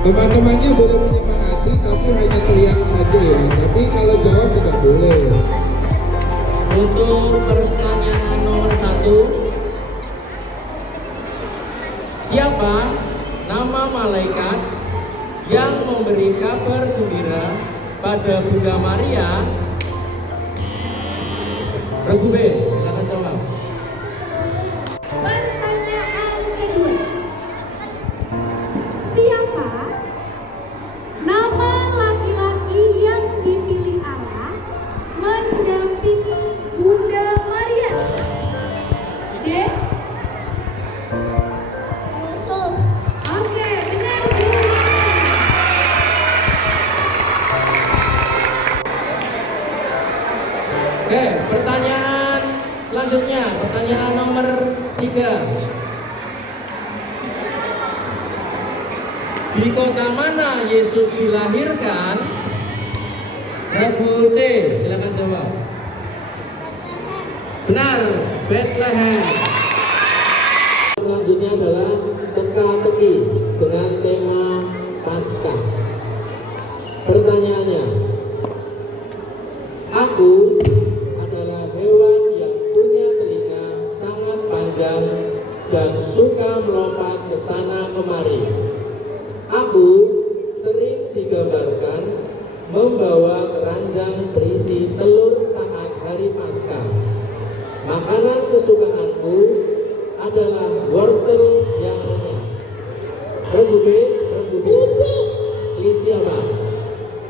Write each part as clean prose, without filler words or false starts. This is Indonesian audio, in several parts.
Teman-temannya boleh menyemangati tapi hanya teriak saja ya. Tapi kalau jawab tidak boleh. Untuk pertanyaan nomor 1, siapa nama malaikat yang memberi kabar gembira pada Bunda Maria? Regu B, silakan jawab. Pertanyaan kedua, siapa nama laki-laki yang dipilih Allah mendampingi Bunda Maria? D. Yusuf. Oke, benar semua. Oke, pertanyaan selanjutnya, pertanyaan nomor 3. Di kota mana Yesus dilahirkan? Regu C, silakan jawab. Benar, Bethlehem. Selanjutnya adalah teka-teki dengan tema Paskah. Pertanyaannya, aku adalah hewan yang punya telinga sangat panjang dan suka melompat ke sana kemari. Aku sering digambarkan membawa keranjang berisi telur saat hari Paskah. Makanan kesukaanku adalah wortel yang renyah. Regu B, regu B. Kelinci. Kelinci apa?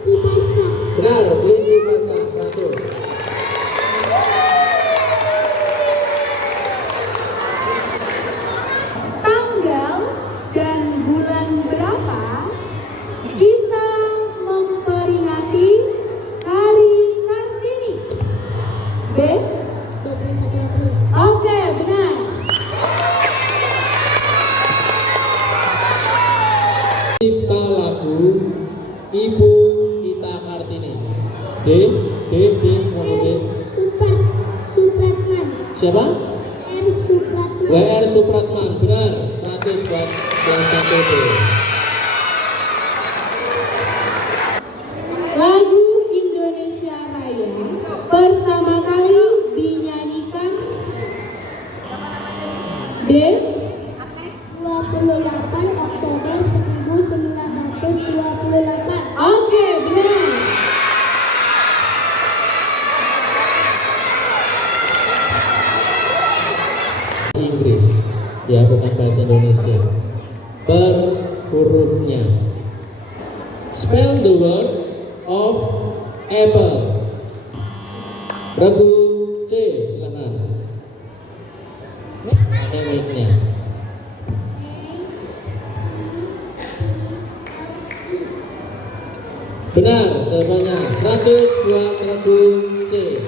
Cipaska. Benar, kelinci Paskah. 1. Tanggal dan bulan berapa kita memperingati Hari Kartini? B. 21 April. Oke, benar. Cipta lagu Ibu Kita Kartini. D, ngomong D. Supratman. Siapa? R. Supratman. WR Supratman. Benar, 100 buat yang 1 D. Lagu Indonesia Raya pertama kali dinyanyikan D. 28 Oktober 1928. Oke, benar. Inggris, ya bukan bahasa Indonesia. Per hurufnya. Spell the word of apple. Regu C, silakan. Mic-nya. Benar, jawabannya 100 buat regu C.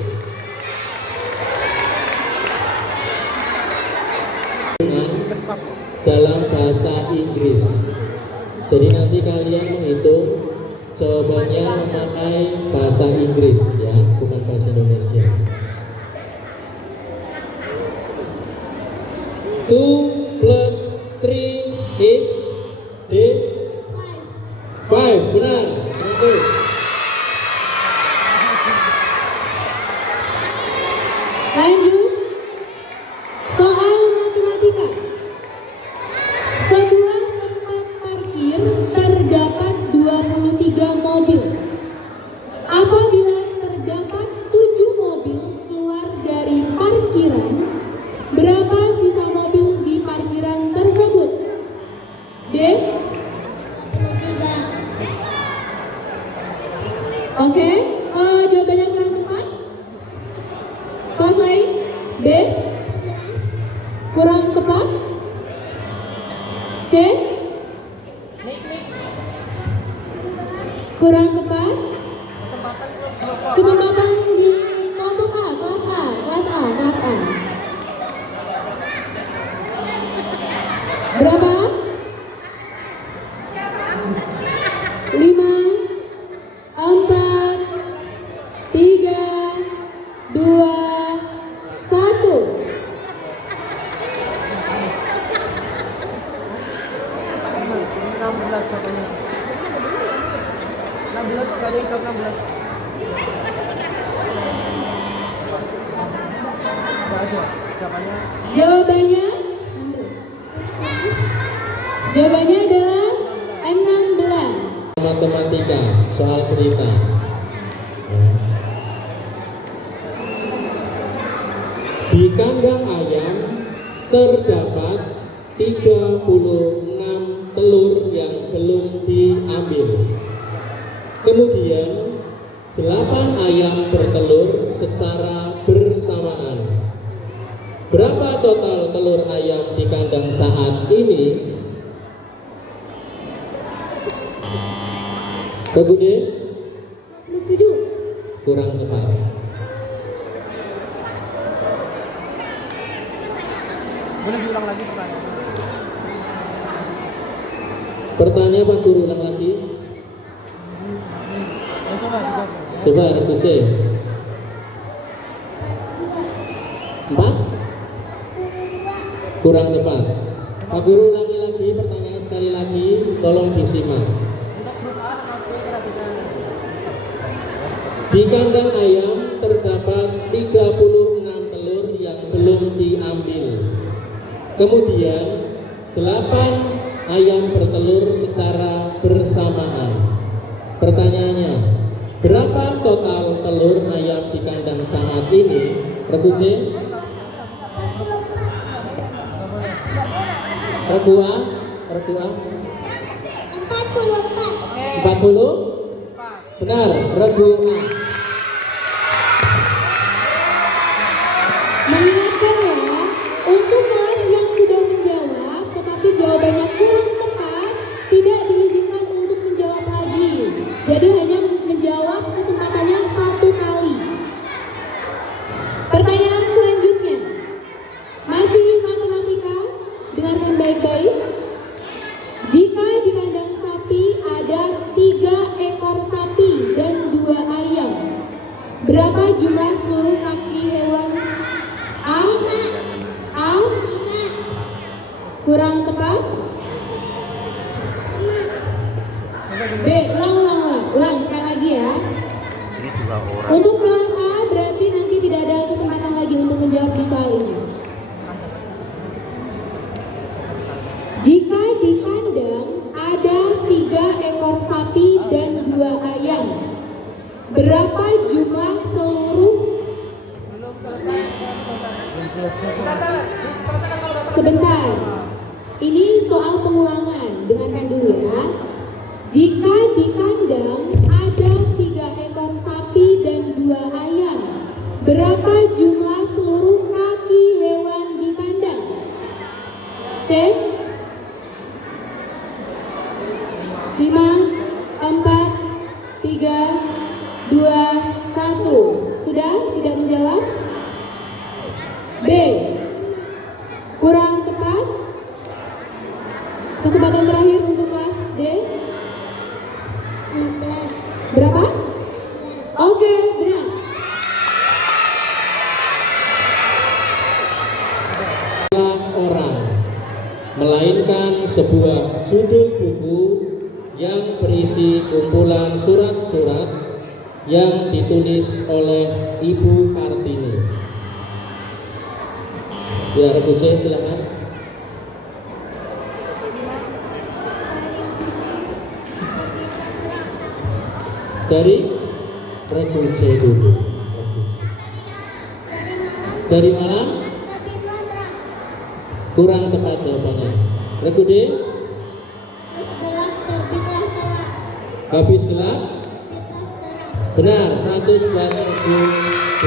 Dalam bahasa Inggris. Jadi nanti kalian menghitung jawabannya memakai bahasa Inggris ya, bukan bahasa Indonesia. 2 plus 3 is D. 5, benar. 100. Lanjut. Soal matematika. Sebuah tempat parkir terdapat 23 mobil. Apabila terdapat 7 mobil keluar dari parkiran, berapa sisa mobil di parkiran tersebut? D. 23. Oke, jawabannya kurang tepat. Kelas lain? B. Kurang tepat. C. Kurang tepat. Kesempatan di kelompok A, kelas A, kelas A, kelas A. Berapa? 5, 4, 3, 2, 1. Belas katanya. 16 kok, gak ada yang jawab 16. Gak ada, jawabannya. Jawabannya Jawabannya adalah 16. Matematika, soal cerita. Di kandang ayam terdapat 36 telur yang belum diambil. Kemudian 8 ayam bertelur secara bersamaan. Berapa total telur ayam di kandang saat ini? Kemudian 27. kurang tepat. Boleh diulang lagi pertanyaan? Pertanyaan Pak Guru ulang lagi. Coba dijawab. Coba Rebu C. 4 kurang tepat. Pak Guru ulangi lagi pertanyaan sekali lagi, tolong disimak. Untuk grup A sama B perhatikan. Di kandang ayam terdapat 36 telur yang belum diambil. Kemudian 8 ayam bertelur secara bersamaan. Pertanyaannya, berapa total telur ayam di kandang saat ini? Regu C? Regu A? Regu A? 44. 40? Benar, regu A. Mengingatkan ya, untuk kelas yang sudah menjawab tetapi jawabannya kurang tepat, tidak diizinkan untuk menjawab lagi. Jadi hanya menjawab kesempatannya 1 kali. Pertanyaan selanjutnya, masih matematika, dengarkan baik-baik. Jika di kandang sapi ada 3 ekor sapi dan 2 ayam, berapa jumlah seluruh kaki hewan? A? Kurang tepat? B, ulang sekali lagi ya. Untuk kelas A berarti nanti tidak ada kesempatan lagi untuk menjawab di soal ini. Jika di kandang ada 3 ekor sapi dan 2 ayam, berapa jumlah seluruh? Sebentar, ini soal pengulangan, dengarkan dulu ya. Jika di kandang ada 3 ekor sapi dan 2 ayam, berapa jumlah seluruh kaki hewan di kandang? Cek. 5, 4, 3, 2, 1. Sudah tidak menjawab? B. Kurang tepat? Kesempatan terakhir untuk kelas D. 16. Berapa? Oke, benar. Orang, melainkan sebuah judul buku yang berisi kumpulan surat-surat yang ditulis oleh Ibu Kartini. Ya, Regu C, silakan. Dari Regu C dulu. Dari mana? Kurang tepat jawabannya. Regu D? Habis gelap? Benar, 100 buat Regu D.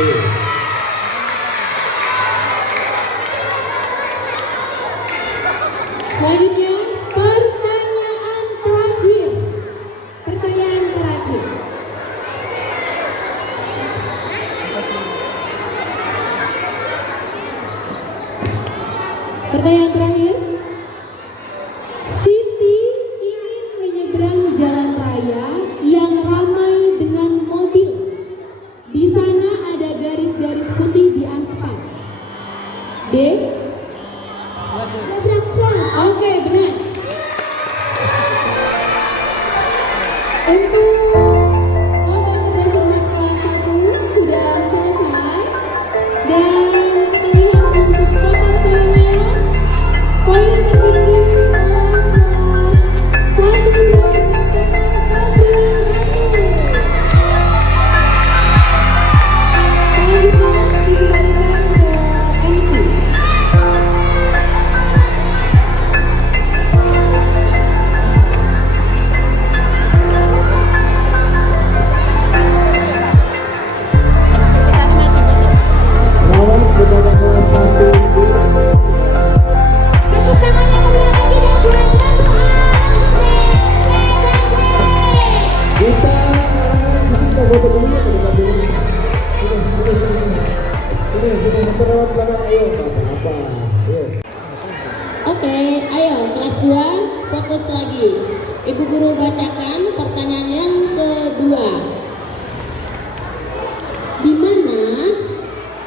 Selanjutnya, pertanyaan terakhir. Pertanyaan terakhir. Pertanyaan terakhir. Siti ingin menyeberang jalan raya yang ramai dengan mobil. Di sana ada garis-garis putih di aspal. D. Oke, benar. Untuk Sudah berdiri atau dekat dulu? Sudah terlewat belakang, ayo, nggak apa-apa, ayo. Oke, ayo kelas 2 fokus lagi. Ibu guru bacakan pertanyaan yang kedua. Di mana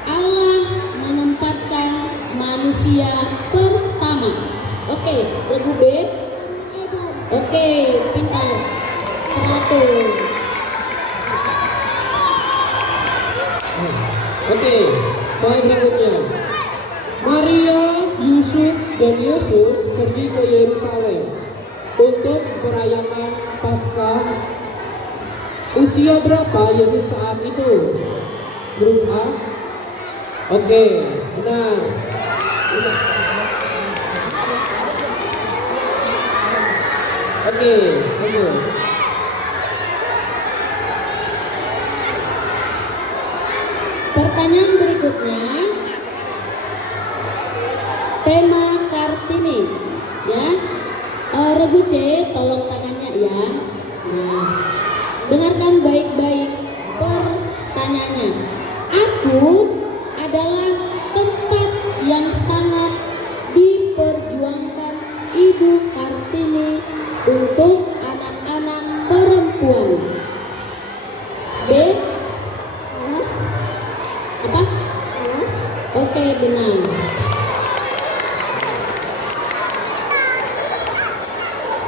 Allah menempatkan manusia pertama? Oke, regu B. Oke, pintar. 100. Oke, soal berikutnya. Maria, Yusuf, dan Yesus pergi ke Yerusalem untuk merayakan Paskah. Usia berapa Yesus saat itu? Grup A. Oke, benar. Oke, lanjut. Pertanyaan berikutnya, tema Kartini, ya. Regu C, tolong tangannya ya. Nah, dengarkan baik-baik pertanyaannya. Aku adalah tempat yang sangat diperjuangkan Ibu Kartini untuk anak-anak perempuan. B. Apa? Oke, benar.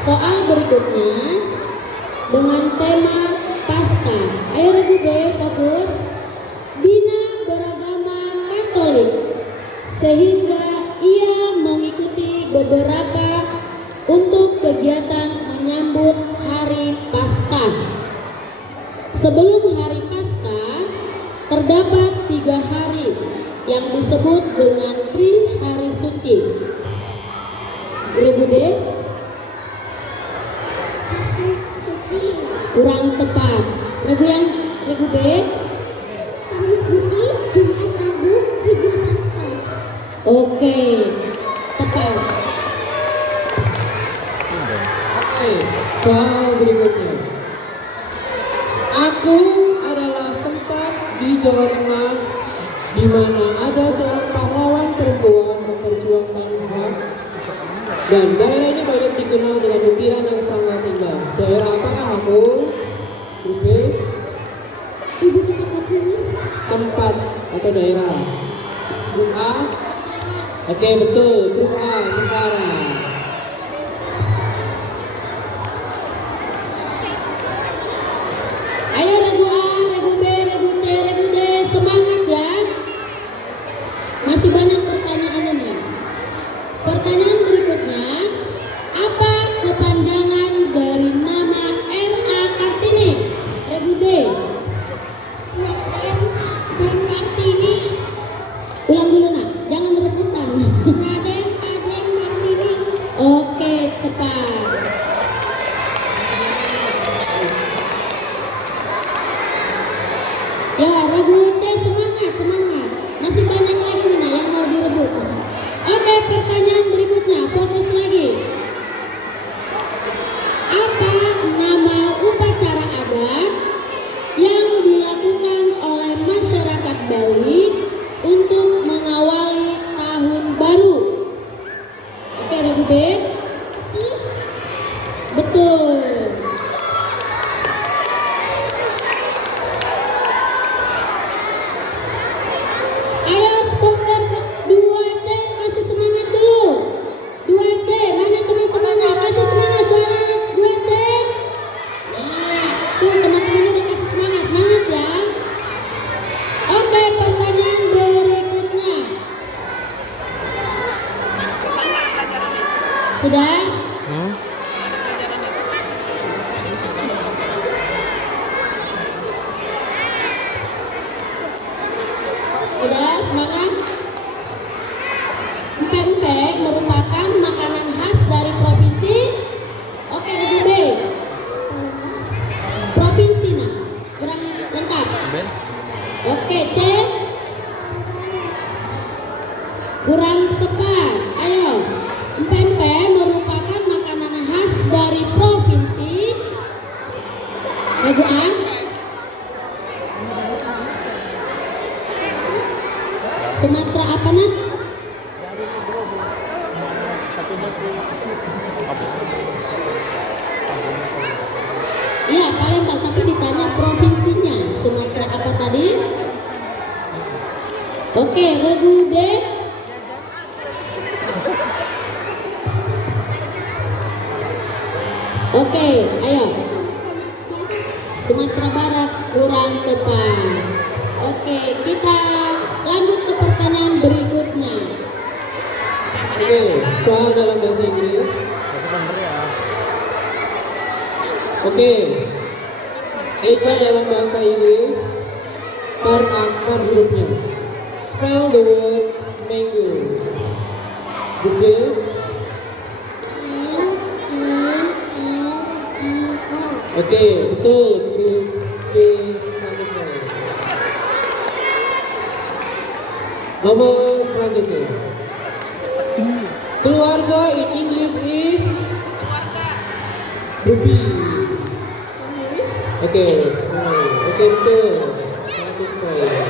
Soal berikutnya dengan tema Paskah. Ayo regu B, fokus. Dina beragama Katolik sehingga ia mengikuti beberapa untuk kegiatan menyambut hari Paskah. Sebelum hari Paskah terdapat 3 hari yang disebut dengan Hari Suci. Regu D. Kurang tepat. Regu B. Kamis Putih, Jumat Agung, Minggu Paskah. Oke, tepat. Oke, soal berikutnya. Aku adalah tempat di Jawa Tengah di mana ada seorang pahlawan perempuan memperjuangkan hak, dan daerah ini banyak dikenal dengan ukiran yang sangat indah. Daerah apakah aku? Grup B. Ibu kita Kartini. Tempat atau daerah. Grup A. Oke, betul. Grup A, Jepara. Ayo regu A, regu B, regu C, regu D, semangat ya. Masih banyak pertanyaan ini. Pertanyaan berikutnya, apa kepanjangan dari nama R.A. Kartini? Regu D. Kartini. Ulang dulu nak, jangan rebutan. Raden Ajeng Kartini. Oke, tepat. Ya, regu C, semangat, semangat. Masih banyak lagi nih nah, yang mau direbut. Oke, pertanyaan berikutnya, fokus lagi. Apa nama upacara adat yang dilakukan oleh masyarakat Bali untuk mengawali tahun baru? Oke, regu B. Betul. Ayo supporter 2C kasih semangat dulu. 2C, mana teman-temannya? Kasih semangat suara 2C. Nah, tuh teman-temannya udah kasih semangat, semangat ya. Oke, pertanyaan berikutnya. Sudah? Sudah, semangat. Empek-empek merupakan makanan khas dari provinsi. Oke, regu B. Provinsi nah, kurang lengkap. Oke, C. Kurang tepat. Ayo, empek-empek merupakan makanan khas dari provinsi. Regu A. provinsinya. Sumatera apa tadi? Oke, regu D. Oke, ayo. Sumatera Barat kurang tepat. Oke, kita lanjut ke pertanyaan berikutnya. Oke, soal dalam bahasa Inggris. Itu bener ya. Oke, eja dalam bahasa Inggris per hurufnya. Spell the word mango. Betul? Oke, betul. Huruf B 100 poin. Nomor selanjutnya. Keluarga in English is Ruby. Oke, betul. 100 poin.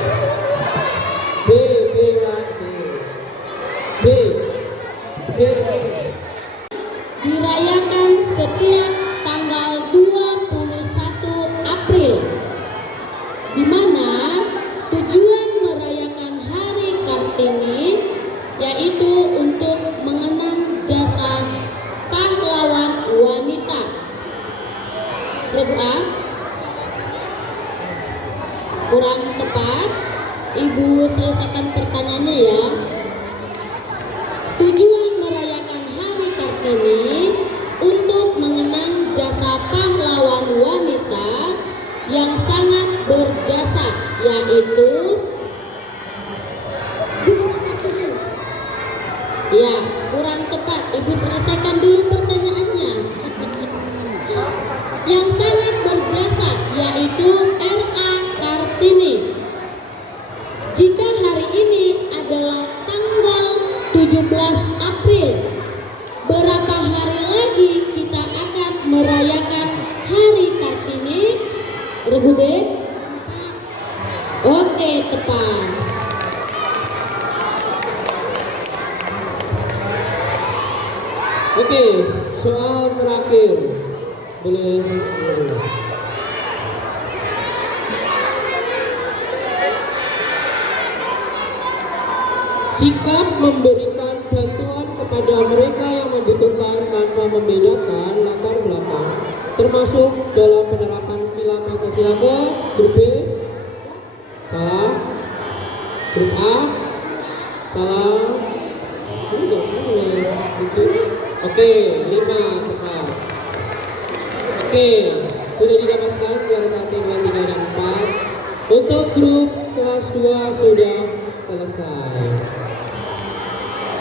B. Dirayakan setiap tanggal 21 April, di mana tujuan merayakan Hari Kartini yaitu untuk mengenang jasa pahlawan wanita. Regu A kurang tepat. Ibu selesaikan pertanyaannya ya. Tujuan merayakan Hari Kartini untuk mengenang jasa pahlawan wanita yang sangat berjasa, yaitu ya, kurang tepat. Ibu selesaikan dulu pertanyaannya. Yang sangat berjasa yaitu R.A. Kartini. Jika hari ini adalah tanggal 17 April, berapa hari lagi kita akan merayakan Hari Kartini? Regu D? Oke, tepat. Oke, soal terakhir. Boleh. Sikap memberikan bantuan kepada mereka yang membutuhkan tanpa membedakan latar belakang, termasuk dalam penerapan sila Pancasila ke grup B? Salah. Grup A? Salah. Ini jauh sekali. Itu. Oke, 5 tepat. Oke, sudah didapatkan juara 1, 2, 3, dan 4. Untuk grup kelas 2 sudah selesai.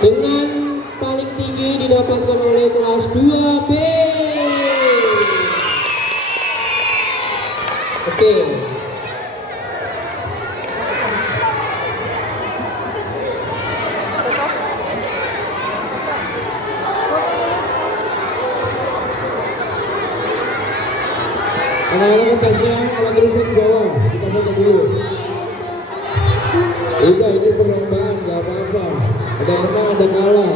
Dengan paling tinggi didapatkan oleh kelas 2B. Oke. Anak-anak tesnya, kalau tulisan di bawah, kita foto dulu. Iya, ini perlombaan, gak apa-apa. Ada menang, ada kalah.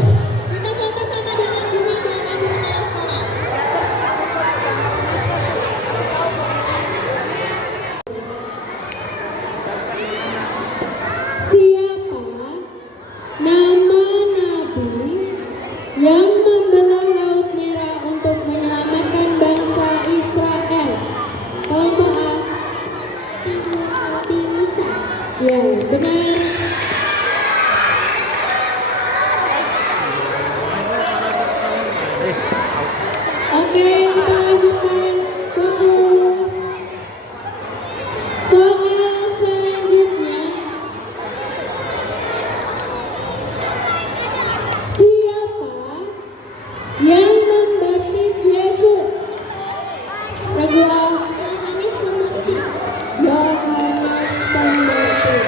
Kita foto sama dengan juri dan ibu kepala sekolah. Siapa nama nabi yang membelah Laut Merah untuk menyelamatkan bangsa Israel? Kelompok A. Nabi Musa. Ya, benar. Oke, kita lanjutkan. Fokus. Soal selanjutnya. Siapa yang membaptis Yesus? Regu A. Yohanes Pembaptis. Yohanes Pembaptis.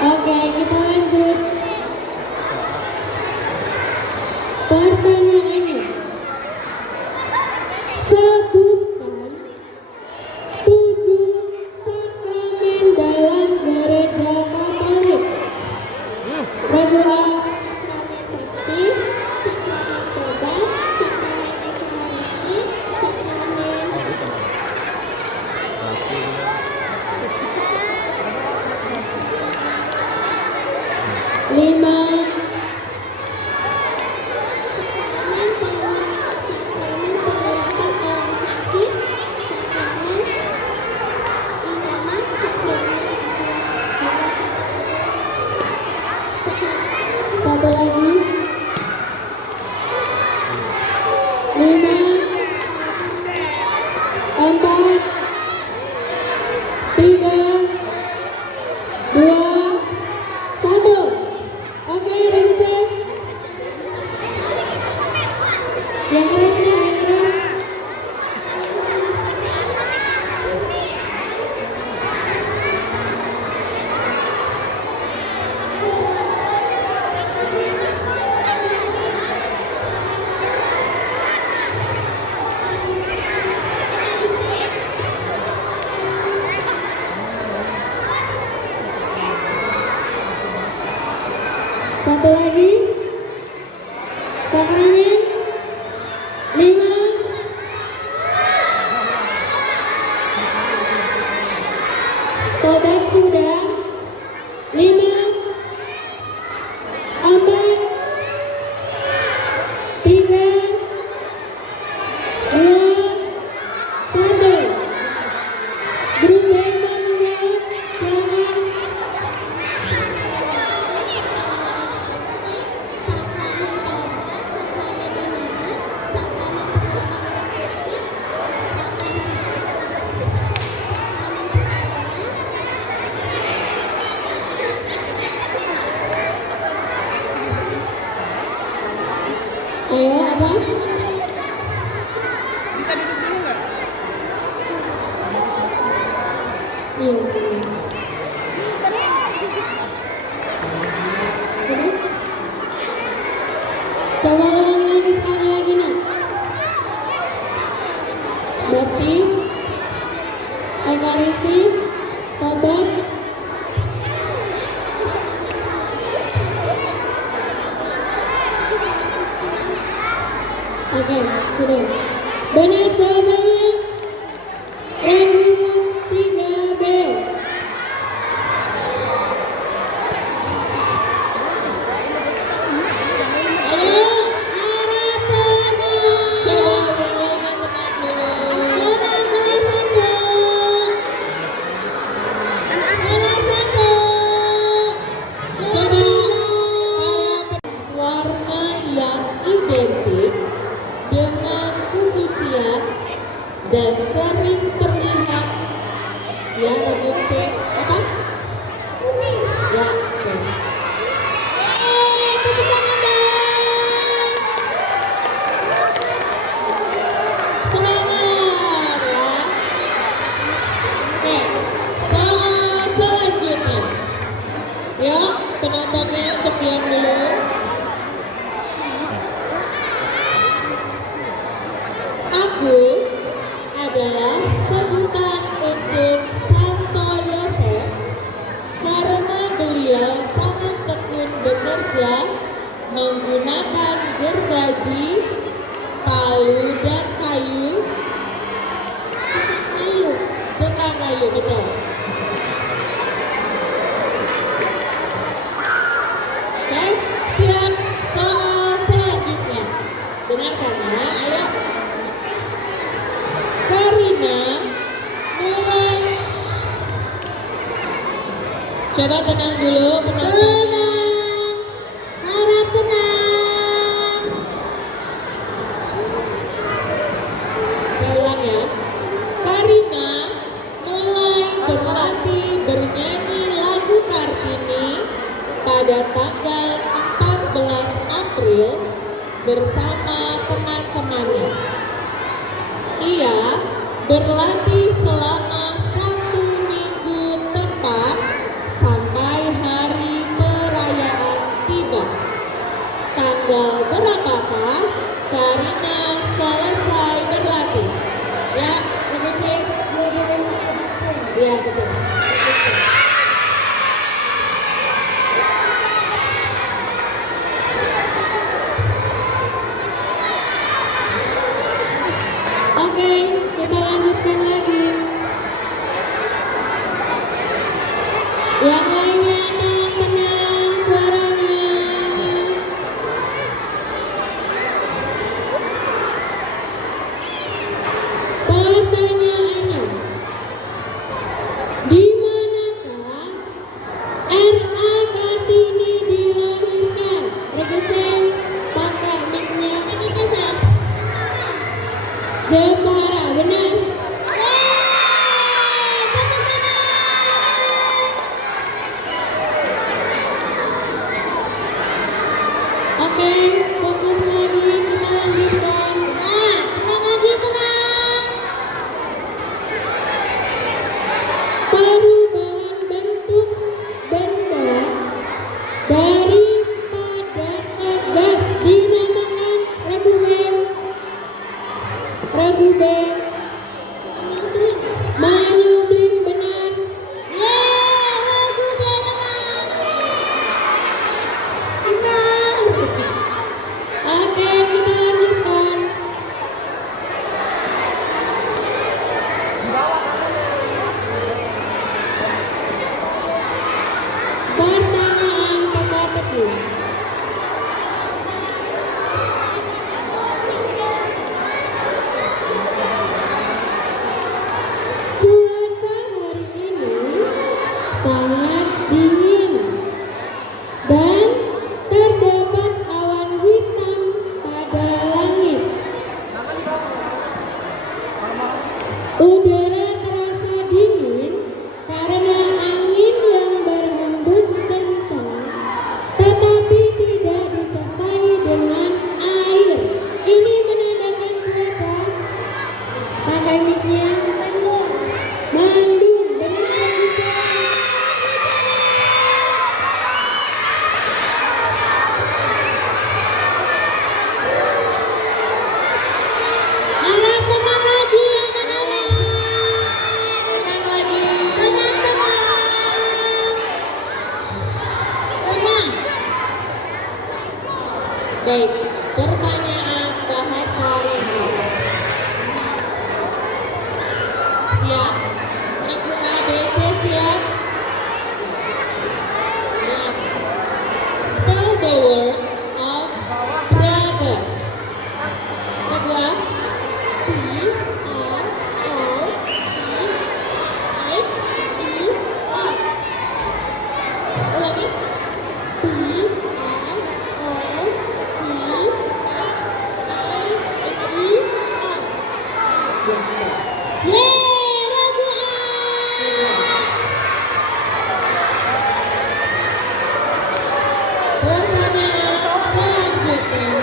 Oke, kita lanjut. Pertanyaannya, sebutkan 7 sakramen dalam gereja Katolik. Regu A. Sakramen baptis, Satu lagi. Sakramen. 5. Tobat sudah. 5. 4. 3. 2. 1. Grup B mau menjawab, silakan. Ayo, apa? Bisa duduk dulu nggak? Iya, sekarang. Udah? Coba ulang lagi sekali lagi, nak. Baptis, Ekaristi, Tobat. Oke, sudah. Benar jawabannya. Regu 3B. Ayo, harap tenang. Coba jangan tenang dulu. Kelas 1. Kelas 1. Coba warna yang identik dengan kesucian dan sering terlihat ya regu C apa? Ya, oke. Tepuk tangan dong. Semangat ya. Oke, soal selanjutnya. Ya, penontonnya untuk diam dulu. Aku adalah sebutan untuk Santo Yosef karena beliau sangat tekun bekerja menggunakan gergaji, palu, dan kayu. Tukang kayu, betul. Oke, siap. Soal selanjutnya. Dengarkan ya, ayo. Karina mulai. Coba tenang dulu penontonnya. Harap tenang. Saya ulang ya. Karina mulai berlatih bernyanyi lagu Kartini pada tanggal 14 April bersama teman-temannya. Ia berlatih selama 1 minggu tepat sampai hari perayaan tiba. Tanggal berapakah Karina selesai berlatih? Ya, Ibu Cik. Ya, betul. Oke, kita lanjutkan lagi. Yang lainnya tolong tenang suaranya. Pertanyaannya, di manakah R.A. Kartini dilahirkan? Regeser, pakai mic-nya. Jepara, benar? Oke, fokus lagi, kita lanjutkan. Tenang lagi, tenang. Perubahan bentuk benda daripada gas dinamakan regu B. Regu B. Menyublim, benar. Regu B benar. Baik, pertanyaan bahasa Inggris. Siap? Regu A, B, C siap? Siap. Spell the word of brother. Regu A. Ulangi. Yeay, Regu A. Pertanyaan selanjutnya.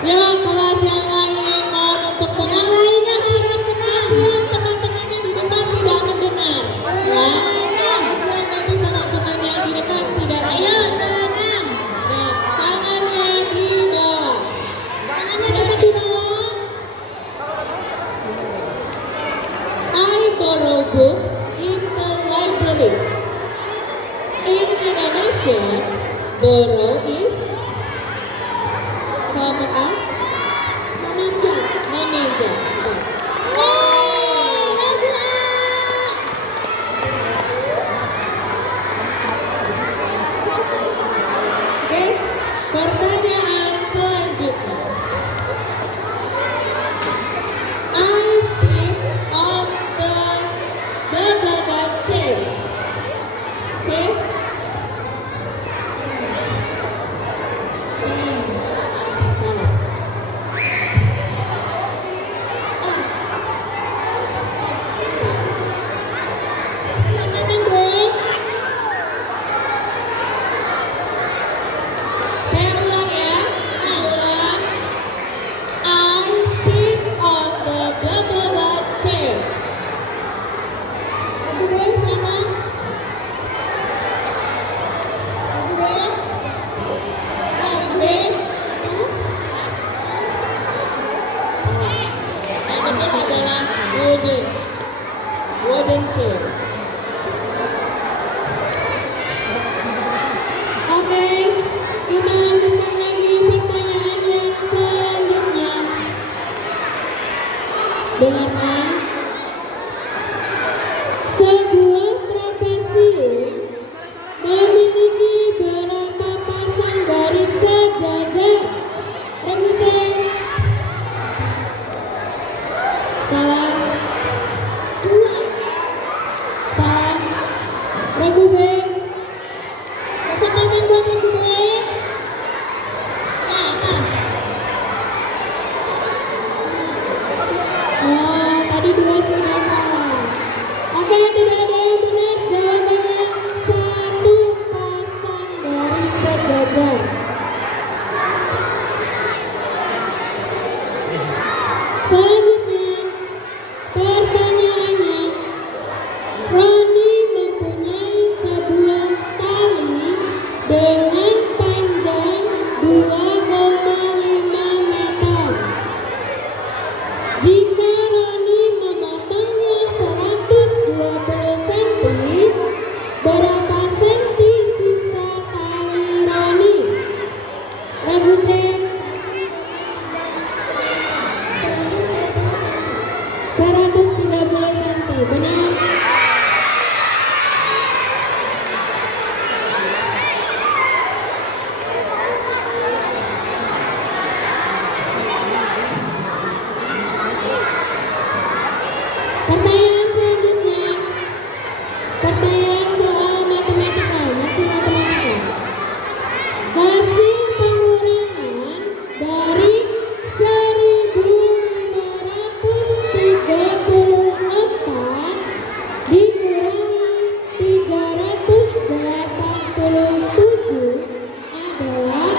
Ya, kelas yang lain mohon untuk tenang. Lainnya harap kasihan teman-teman yang di depan tidak mendengar. Ya, kasihan nanti teman-teman yang di depan tidak mendengar. Nah, tangannya di bawah. Tangannya di bawah. I borrow books in the library. In Indonesia, borrow is kelompok A, meminjam. Meminjam. Regu A. Oke, pertanyaan selanjutnya. I sit on the blah blah blah chair. Chair. Salah. Selamatan dong. Saya ulang ya. Ulang. I sit on the blah blah blah chair. Regu B sama. Regu B. B. Salah. Yang betul adalah wooden chair. Oke, kita lanjutkan lagi pertanyaan yang selanjutnya. Dengarkan. Sebuah trapesium memiliki berapa pasang garis sejajar? Regu C. Salah. Dua. Salah. Regu B. Kesempatan buat Regu B. Apa? Oh, tadi dua sudah salah. Oke, tidak ada yang benar. Jawabannya satu pasang garis sejajar. Selanjutnya, pertanyaannya. Roni mempunyai sebuah tali dengan panjang 2,5 meter. Jika Roni memotongnya 120 cm, berapa senti sisa tali Roni? Regu C. 130 cm, benar? Pertanyaan selanjutnya. Pertanyaan soal matematika, masih matematika. Hasil pengurangan dari 1534 dikurangi 387 adalah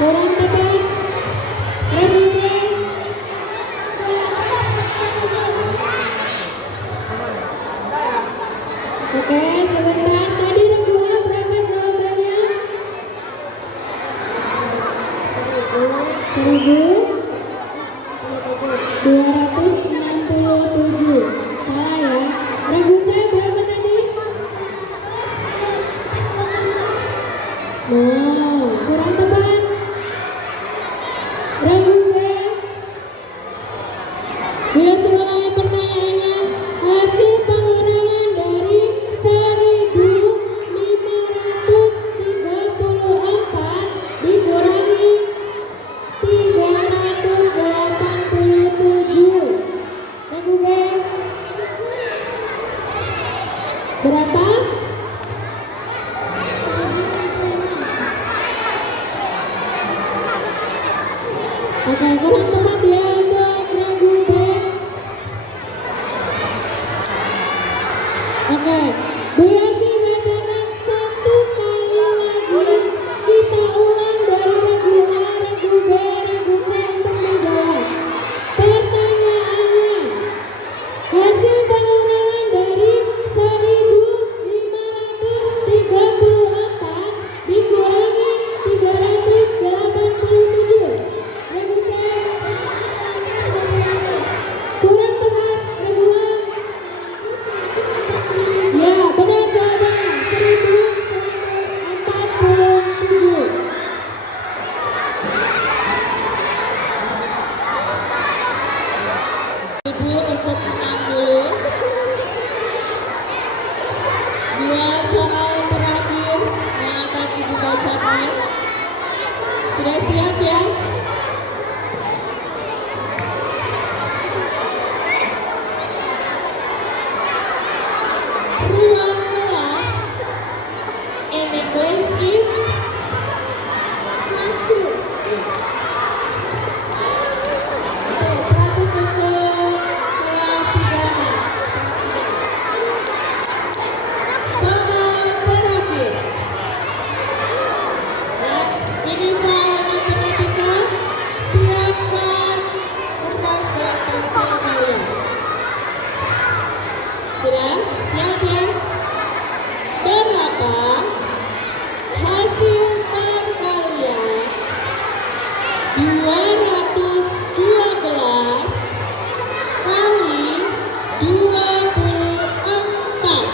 kurang tepat. 1267. Salah ya. Regu C berapa tadi? Wow, kurang tepat. Regu B. Bila ulangi pertanyaannya, hasil pengurangan dari 1534 dikurangi 387. Regu B berapa? Oke, kurang tepat ya untuk regu B. Oke, durasi bacakan satu kali lagi. Kita ulang dari regu A, regu B, regu C untuk menjawab. Pertanyaannya, hasil pengurangan dari 1534 dikurangi 387. Regu C kurang tepat. Regu A, ya benar jawabannya 1147. Ibu untuk 60. Dua soal terakhir yang akan ibu bacakan. Sudah siap ya? Ruang kelas in English is classroom. Oke, 100 untuk kelas 3A. Soal terakhir. Ya, ini soal matematika. Siapkan kertas dan pensil kalian. Sudah? Siap ya? Berapa hasil perkalian 212 kali 24?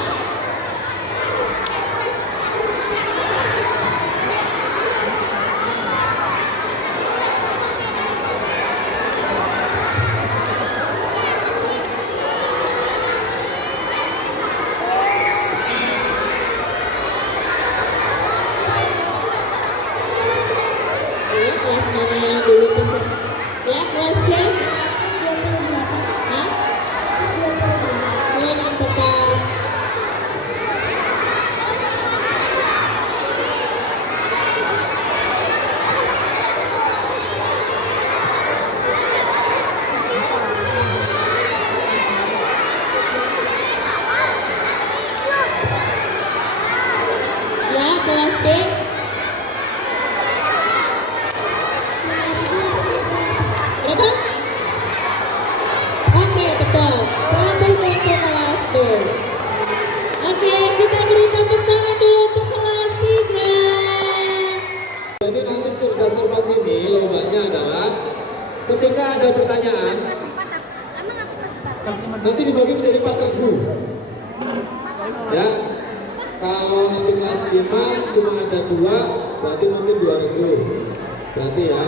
Ya, kelas mana yang dulu pencet? Ya, kelas C? Hah? Kurang tepat. Ya, kelas B? Berapa? Oke, betul. 101 kelas B. Oke, kita beri tepuk tangan dulu untuk kelas 3. Jadi nanti cerdas-cermat ini lombanya adalah ketika ada pertanyaan nanti dibagi menjadi 4 regu. Ya, kalau nanti kelas 5 cuma ada 2, berarti mungkin 2 regu. Berarti ya,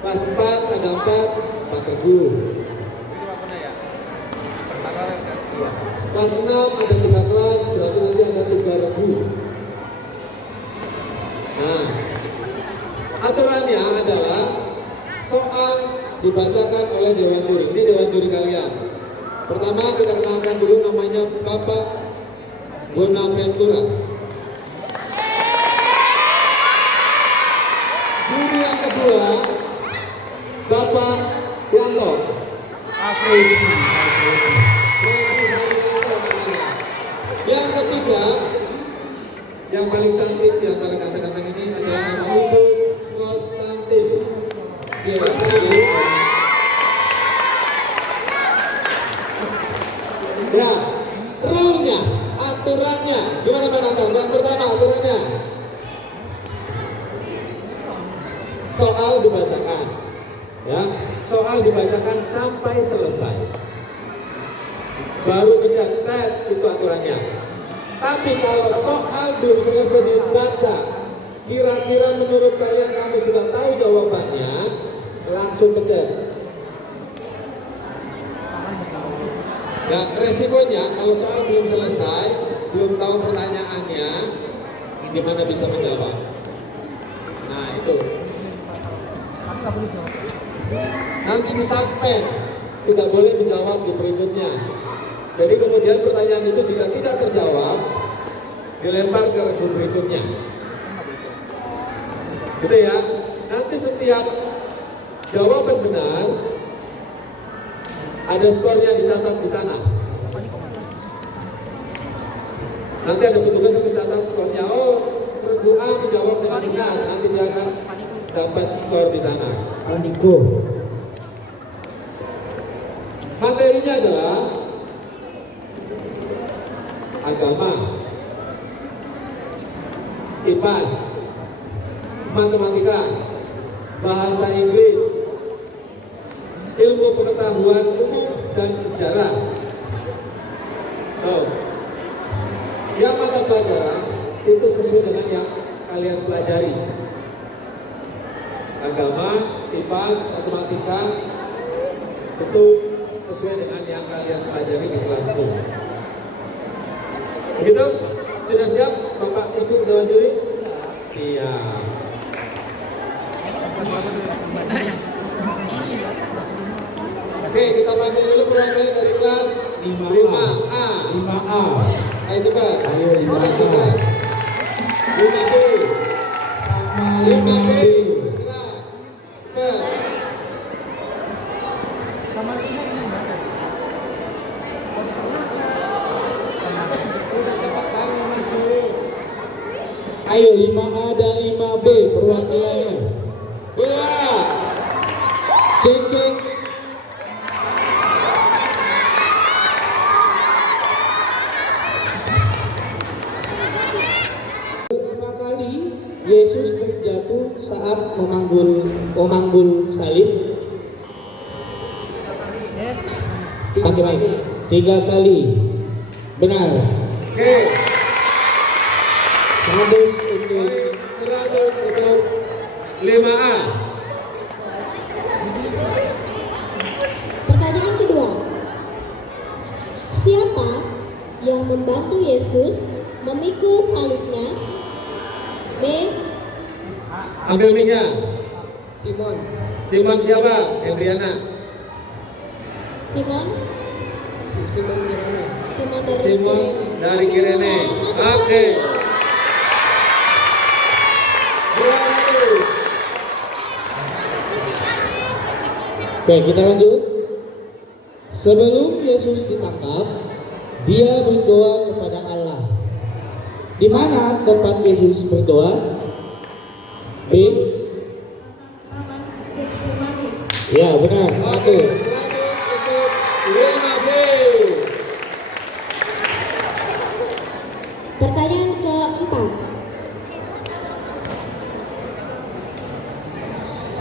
kelas 4 ada 4 regu. Kelas 6 ada 3 kelas, berarti nanti ada 3 regu. Nah, aturannya adalah soal dibacakan oleh Dewan Juri. Ini Dewan Juri kalian. Pertama kita kenalkan dulu, namanya Bapak Bonaventura. Juri yang kedua, Bapak Yanto. Yang ketiga, yang paling cantik di antara kanteng-kanteng ini adalah Ibu Konstantin. Silakan Ibu. Ya, rule-nya, aturannya, gimana Pak Nathan? Yang pertama aturannya, soal dibaca dibacakan. Ya, soal dibacakan sampai selesai. Baru mencatat itu aturannya. Tapi kalau soal belum selesai dibaca, kira-kira menurut kalian kamu sudah tahu jawabannya, langsung pencet. Ya, resikonya kalau soal belum selesai, belum tahu pertanyaannya, gimana bisa menjawab? Nah itu. Tapi nggak boleh jawab. Nanti di suspend, tidak boleh menjawab di berikutnya. Jadi kemudian pertanyaan itu jika tidak terjawab, dilempar ke regu berikutnya. Gitu ya. Nanti setiap jawaban benar, ada skornya dicatat di sana. Nanti ada petugas yang mencatat skornya. Oh, terus Bu A menjawab dengan benar, nanti dia akan dapat skor di sana. Paniko. Materinya adalah agama, IPAS, matematika, bahasa Inggris, ilmu pengetahuan umum dan sejarah. Oh, yang mata pelajaran itu sesuai dengan yang kalian pelajari. Agama, IPAS, matematika itu sesuai dengan yang kalian pelajari di kelas itu. Begitu? Sudah siap Bapak Ibu Dewan Juri? Siap. Oke, kita panggil dulu perwakilan dari kelas 5A. 5A. Ayo cepat. Ayo, 5A. Cepat. 5B. Sama 5B. 5B. Cepat. Sama ini enggak ada. Ayo 5A dan 5B perwakilannya. Dua. Cek cek. Berapa kali Yesus terjatuh saat memanggul salib? Pakai mic. 3 kali. Benar. Oke. 100 untuk 100 untuk 5A. Pertanyaan kedua. Siapa yang membantu Yesus memikul salibnya? B. Ambil mic-nya. Simon. Simon siapa? Hendriana. Simon. Simon Kirana. Simon dari Kirene. Oke. 200. Oke, kita lanjut. Sebelum Yesus ditangkap, dia berdoa kepada Allah. Di mana tempat Yesus berdoa? B. Ya, benar. 100. 100 untuk 5B. Pertanyaan keempat.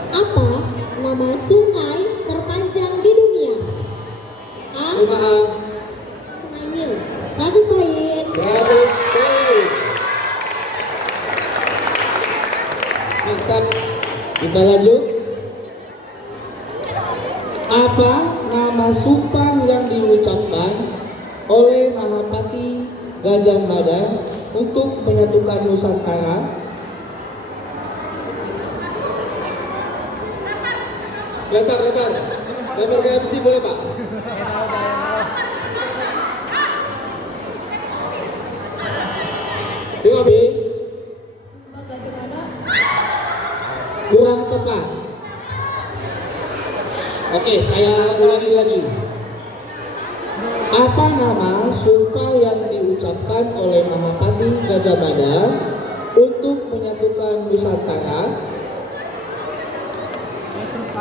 Apa nama sungai terpanjang di dunia? A. 5A. Sungai Nil. 100 poin. 100 poin. Mantap. Kita lanjut. Apa nama sumpah yang diucapkan oleh Mahapati Gajah Mada untuk menyatukan Nusantara? Lempar ke MC boleh Pak? Lima B. Kurang tepat. Oke, saya ulangi lagi. Apa nama sumpah yang diucapkan oleh Mahapati Gajah Mada untuk menyatukan Nusantara?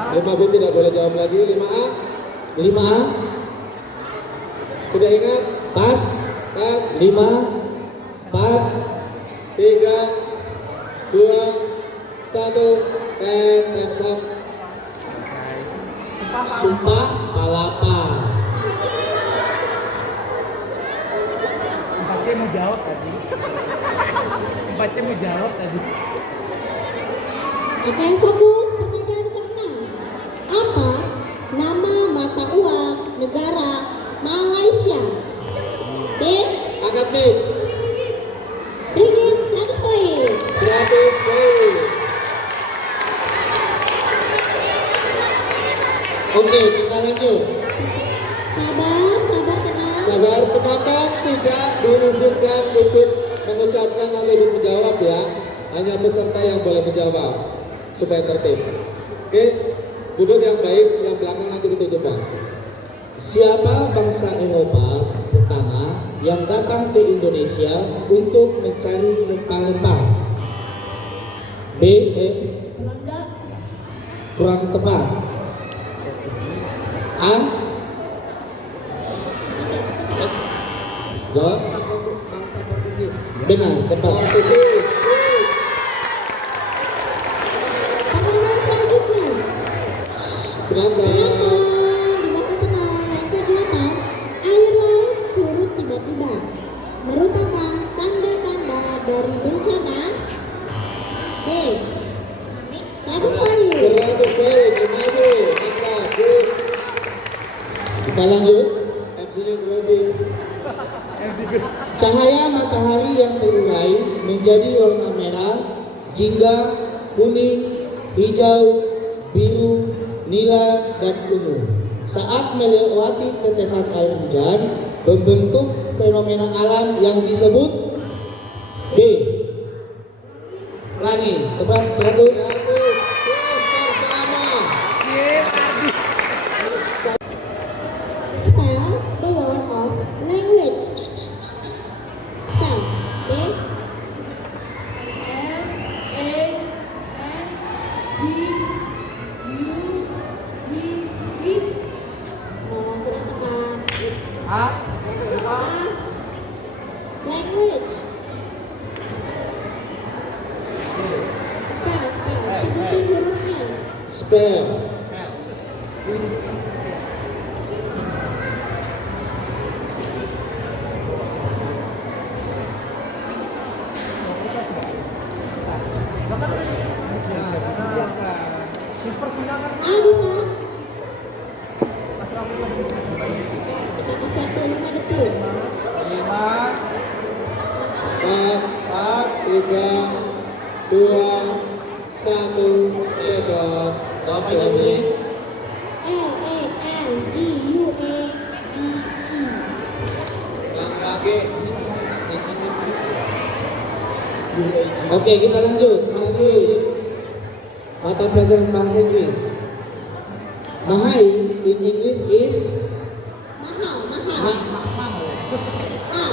5B tidak boleh jawab lagi. 5A 5A. tidak ingat. Pas. Pas. 5 4 3 2 1 and time's up. Sumpah palapa. Empatnya mau jawab tadi. Empatnya mau jawab tadi. Oke, fokus pertanyaan ke-6. Apa nama mata uang negara Malaysia? B. Angkat mic. Ringgit 100 poin. 100 poin. Oke, kita lanjut. Sabar, sabar, tenang. Sabar, teman-teman tidak diizinkan ikut mengucapkan atau ikut menjawab ya. Hanya peserta yang boleh menjawab supaya tertib. Oke, duduk yang baik, yang belakang nanti ditutupan. Siapa bangsa Eropa pertama yang datang ke Indonesia untuk mencari rempah-rempah? B. Belanda. Kurang tepat. A. Jawab. Benar, tepat. Portugis. Pertanyaan selanjutnya. Berapa? Tenang. Yang ke-8, air laut surut tiba-tiba merupakan tanda-tanda dari bencana. B. 100 poin. 100 poin. Gimana? Mantap. Good. Kita lanjut. MC-nya grogi. Cahaya matahari yang terurai menjadi warna merah, jingga, kuning, hijau, biru, nila, dan ungu. Saat melewati tetesan air hujan, membentuk fenomena alam yang disebut B. Pelangi. Tepat 100. 100. Skor sama. Spell the word of language. Spell. B. No, kurang tepat. A. A. Language. Spell. Sebutin hurufnya. Spell. Dipergunakan A bisa. Kita kasih waktu 5 detik. 5. 4, 3, 2, 1. Pedot. Namanya musik. L-A-N-G-U-A-G-E. Yang lagi. Oke, kita lanjut. Masih mata pelajaran bahasa Inggris. Mahal in English is Mahal. A.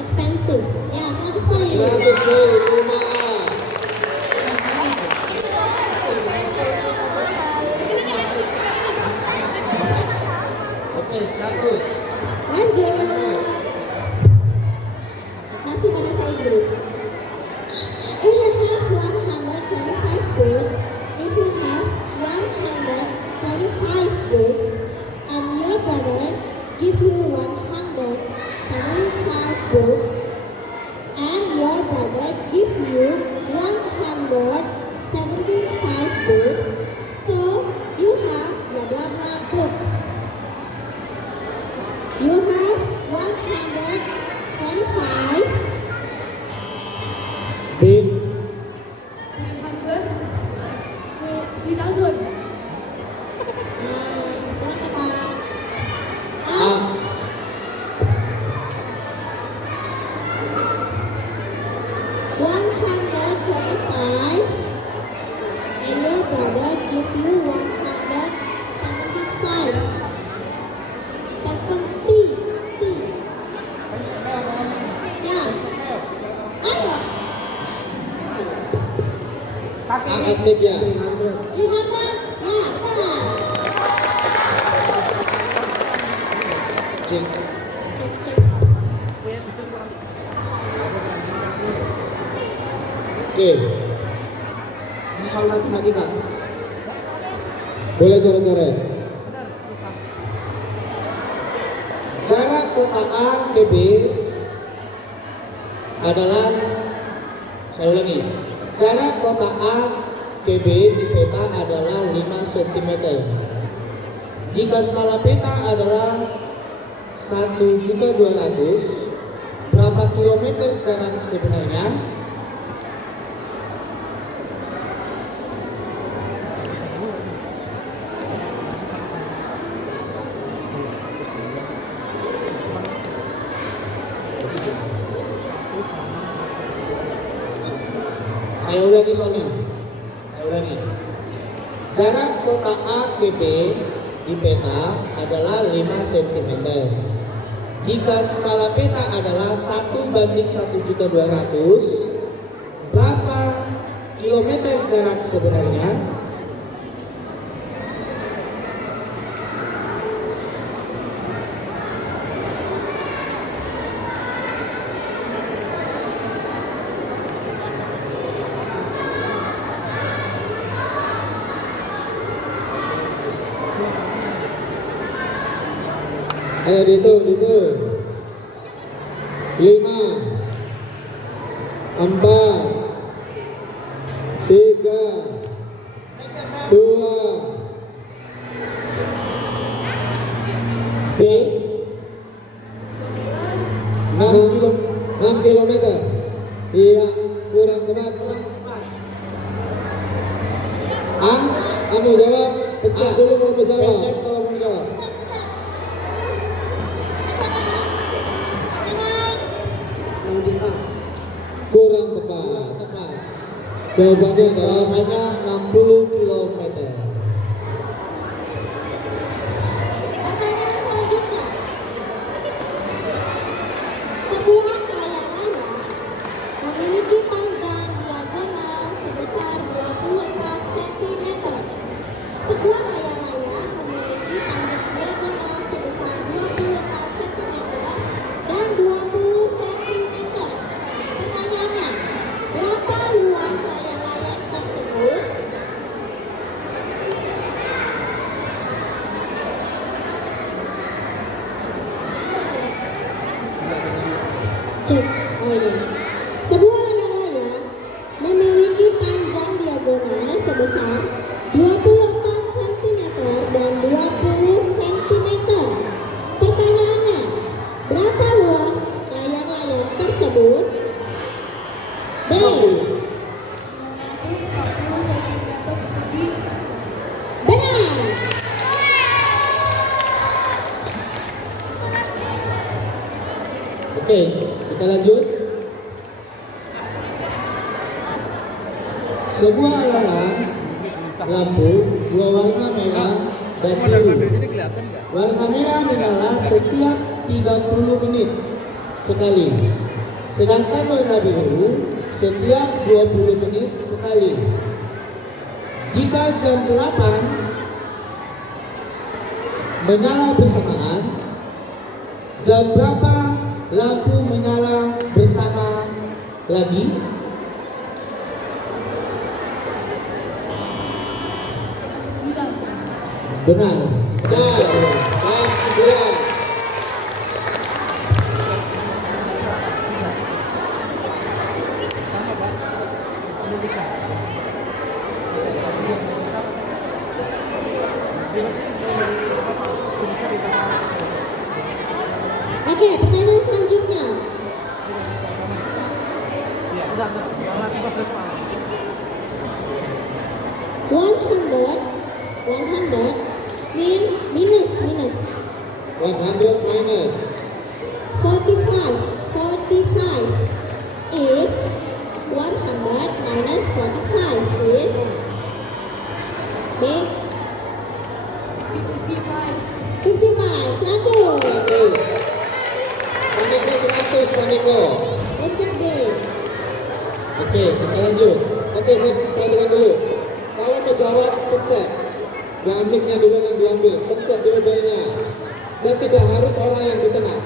Expensive. Ya, 100 poin. 100 poin. 5A. Oke, 100. Lanjut. Masih bahasa Inggris. If you have 125 books, if you have 125 books, and your brother give you 175 books, and your brother give you 175 books, so you have blah blah blah books. You have 125 B. 3,000. Kurang tepat. A. A. 125 and your brother give you 175. 70. Ya. Ayo. Angkat mic ya. 300. Ya, benar. Cek. Cek. Oke. Ini soal matematika. Boleh coret-coret. kota A ke B adalah, saya ulangi, jarak kota A ke B di peta adalah 5 cm. Jika skala peta adalah 1.200.000, berapa kilometer jarak sebenarnya? Saya ulangi soalnya. Saya ulangi. Jarak kota A ke B di peta adalah 5 cm. Jika skala peta adalah 1:1.200.000, berapa kilometer jarak sebenarnya? Ayo dihitung. 5, 4, 3, 2, B, 6 kilometer. Iya, kurang tepat. Kamu jawab, pencet dulu mau menjawab. Pencet kalau mau menjawab. Kurang tepat. Jawabannya adalah 60 km. Pertanyaan selanjutnya. Sebuah layar-layar memiliki panjang diagonal sebesar 24 cm. Sebuah layar-layar memiliki panjang diagonal sebesar 24 cm dan 20 cm. Pertanyaannya, berapa luas layar-layar tersebut? Cek. Sebuah layar-layar memiliki panjang diagonal sebesar 24 cm dan 20 cm. Pertanyaannya, berapa luas layar-layar tersebut? B. 240 cm persegi. Benar. Oke, kita lanjut. Sebuah alarm lampu dua warna merah dan biru. Warna merah menyala setiap 30 menit sekali, sedangkan warna biru setiap 20 menit sekali. Jika jam 8 menyala bersamaan, jam berapa lampu menyala bersama lagi? Benar. Jam 9. Oke, pertanyaan selanjutnya. Udah, 100 means minus 100 minus 45 is 100 minus 45 is B. 55. 100. 100. Paniko. Untuk B. Oke, kita lanjut. Oke, saya perhatikan dulu. Kalau mau jawab, pencet. Jangan mic-nya dulu yang diambil. Pencet dulu belnya. Dan tidak harus orang yang di tengah.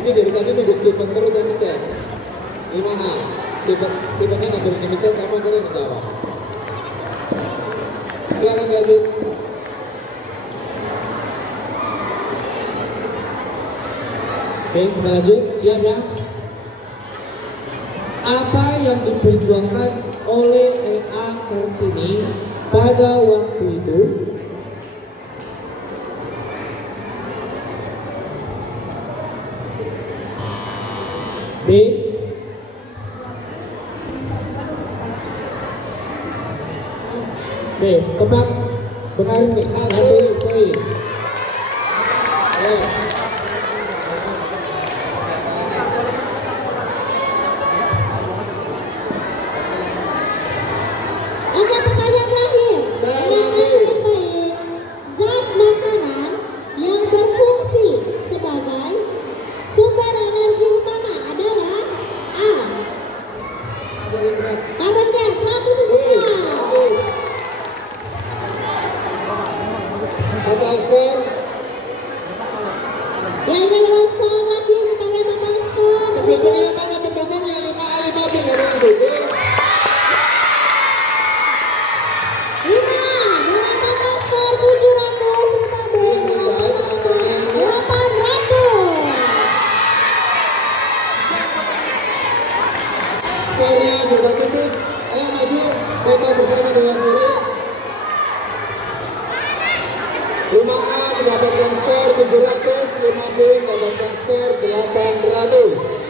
Ini dari tadi nunggu Steven terus yang pencet. Gimana? Stevennya nggak berani pencet, kamu kalian yang jawab. Silakan lanjut. Oke, kita lanjut. Siap ya? Apa yang diperjuangkan oleh E.A. Kartini pada waktu itu? B. B. Tebak benar 100 poin. Ya. Oke, pertanyaan terakhir. Dengan baik, zat makanan yang berfungsi sebagai sumber energi utama adalah A. Karbohidrat 100 rupiah. Total skor Ya, ini adalah soal lagi pertanyaan total skor. pendukungnya mana pendukungnya 5A 5B nggak ada yang dukung. 5 dengan total skor 700, 5B dengan total skor 800. Skornya beda tipis. Ayo maju, mereka bersama dengan diri. 5A mendapatkan skor 700, 5B mendapatkan skor 800.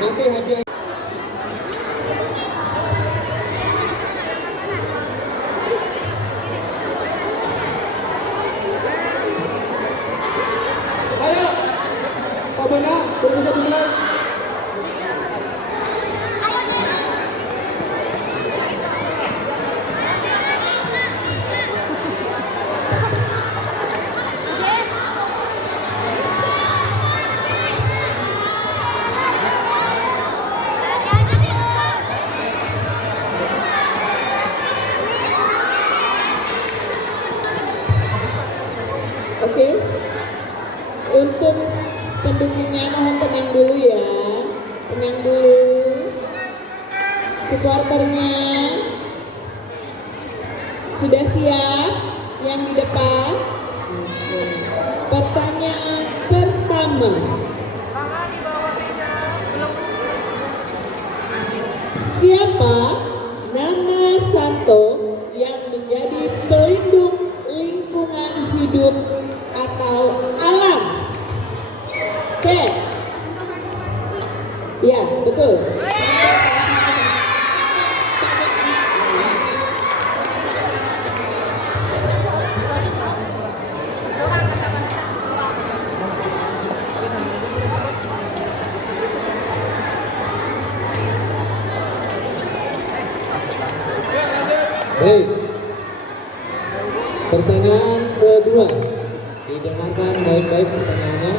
Nanti hadiah. Ayo, Pak Bana, tunggu 1 menit. Oke, untuk pendukungnya mohon tenang dulu ya, tenang dulu. Supporternya sudah siap yang di depan. Pertanyaan pertama, siapa nama Santo yang menjadi pelindung lingkungan hidup atau alam? C. Ya, betul. Baik. Pertanyaan kedua. Didengarkan baik-baik pertanyaannya.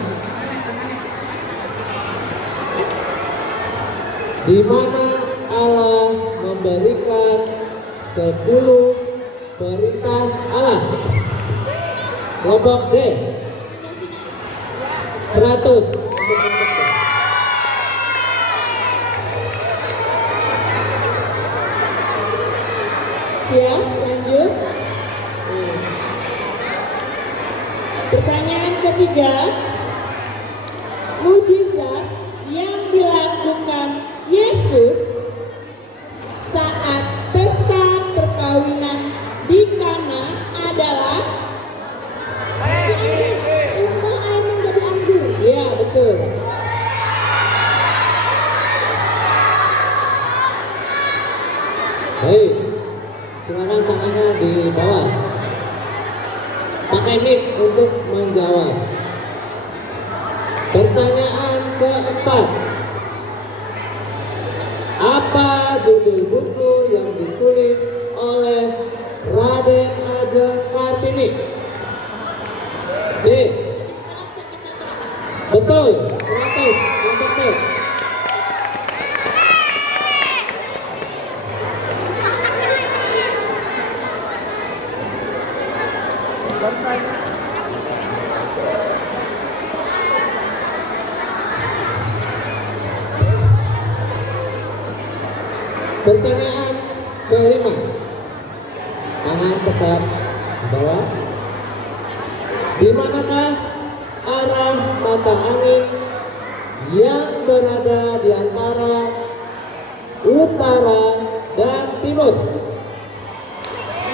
Di mana Allah memberikan 10 perintah Allah? Kelompok D 100. Siap, lanjut. Pertanyaan ketiga, mujizat yang dilakukan Yesus saat pesta perkawinan di Kana adalah? Ubah air menjadi anggur. Ya, betul. Baik. Silakan tangannya di bawah. Pakai mic untuk menjawab. Pertanyaan keempat. Apa judul buku yang ditulis oleh Raden Ajeng Kartini? D. Betul. 100. Yang betul. Pertanyaan kelima. Tangan tetap di bawah. Di manakah arah mata angin yang berada di antara utara dan timur?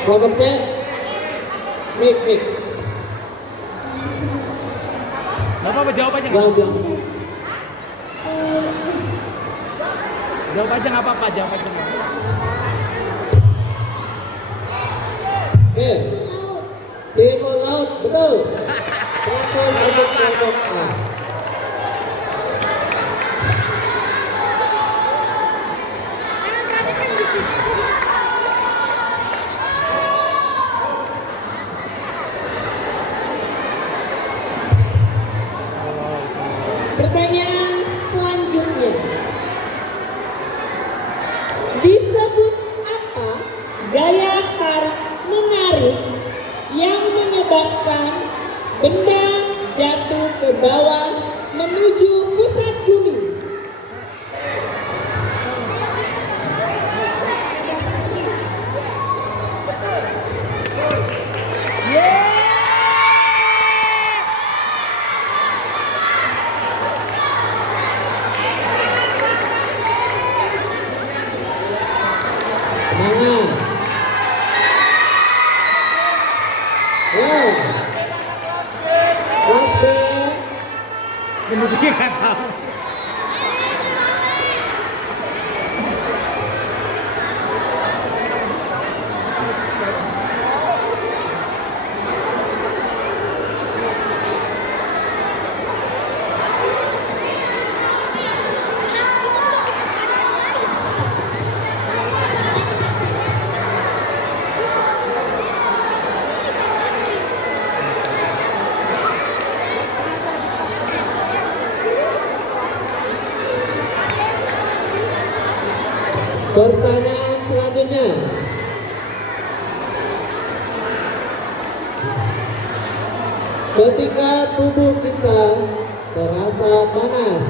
Kelompok C, mik. Bapak jawab aja Yang nggak? bilang Jawab aja nggak apa-apa, jawab aja. oke. Timur laut, betul. 100 untuk kelompok A. Pertanyaan selanjutnya. Disebut apa gaya tarik menarik yang menyebabkan benda jatuh ke bawah menuju pusat bumi? Semangat. Wow. Kelas B. Dia nggak tahu. Pertanyaan selanjutnya. Ketika tubuh kita terasa panas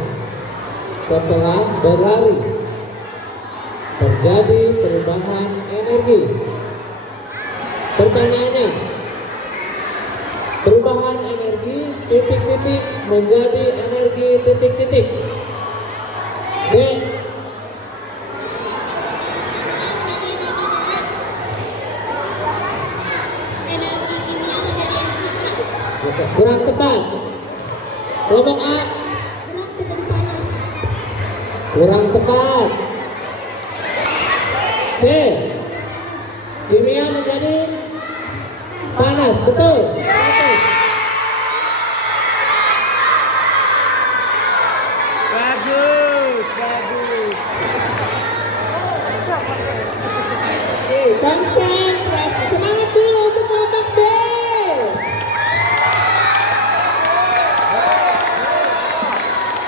setelah berlari, terjadi perubahan energi. Pertanyaannya, perubahan energi titik-titik menjadi energi titik-titik. D. Energi kimia menjadi energi gerak. Oke, kurang tepat. Kelompok A, Gerak menjadi panas. kurang tepat. C. Kimia menjadi panas, betul. Bagus. Konsentrasi, semangat dulu untuk kelompok B.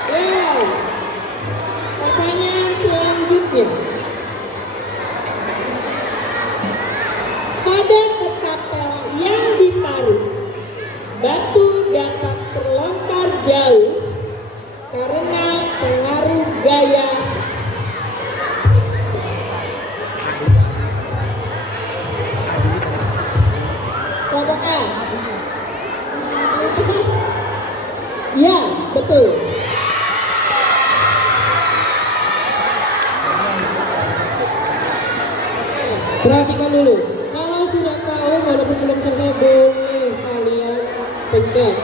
Ya, pertanyaan selanjutnya. Pada ketapel yang ditarik, batu dapat terlontar jauh karena pengaruh gaya. Kelompok A. Ya, betul. Perhatikan dulu. Kalau sudah tahu walaupun belum selesai boleh kalian pencet.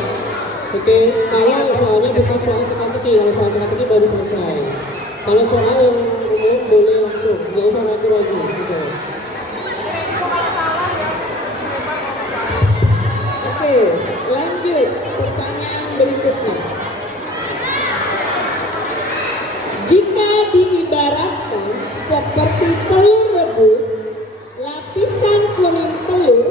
Oke, kalau soalnya bukan soal teka-teki, kalau soal teka-teki baru selesai. Kalau soal yang umum boleh langsung, nggak usah ragu-ragu. Gitu. Oke, lanjut pertanyaan berikutnya. Jika diibaratkan seperti telur rebus, lapisan kuning telur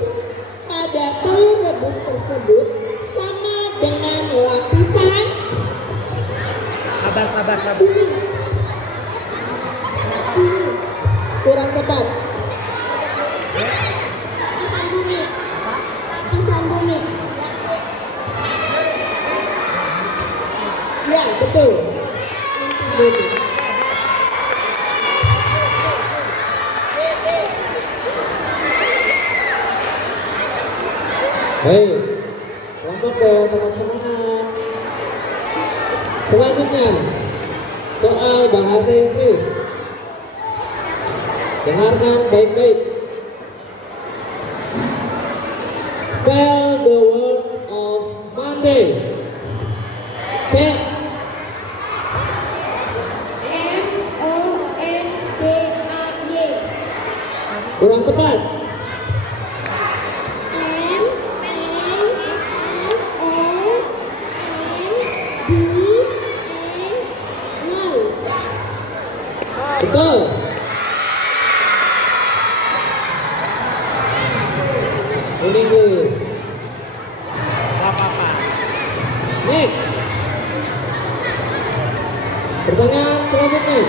pada telur rebus tersebut sama dengan lapisan Sabar. kurang tepat. Lapisan bumi. Lapisan bumi. Ya, betul. Bumi. Hei, kelompok sampai tetap semangat. Selanjutnya, soal bahasa Inggris. Dengarkan baik-baik. Spell the word of Monday. Cek. MONDAY. Kurang tepat. Betul. Ini Inggris. Gak apa-apa. Next. Pertanyaan selanjutnya.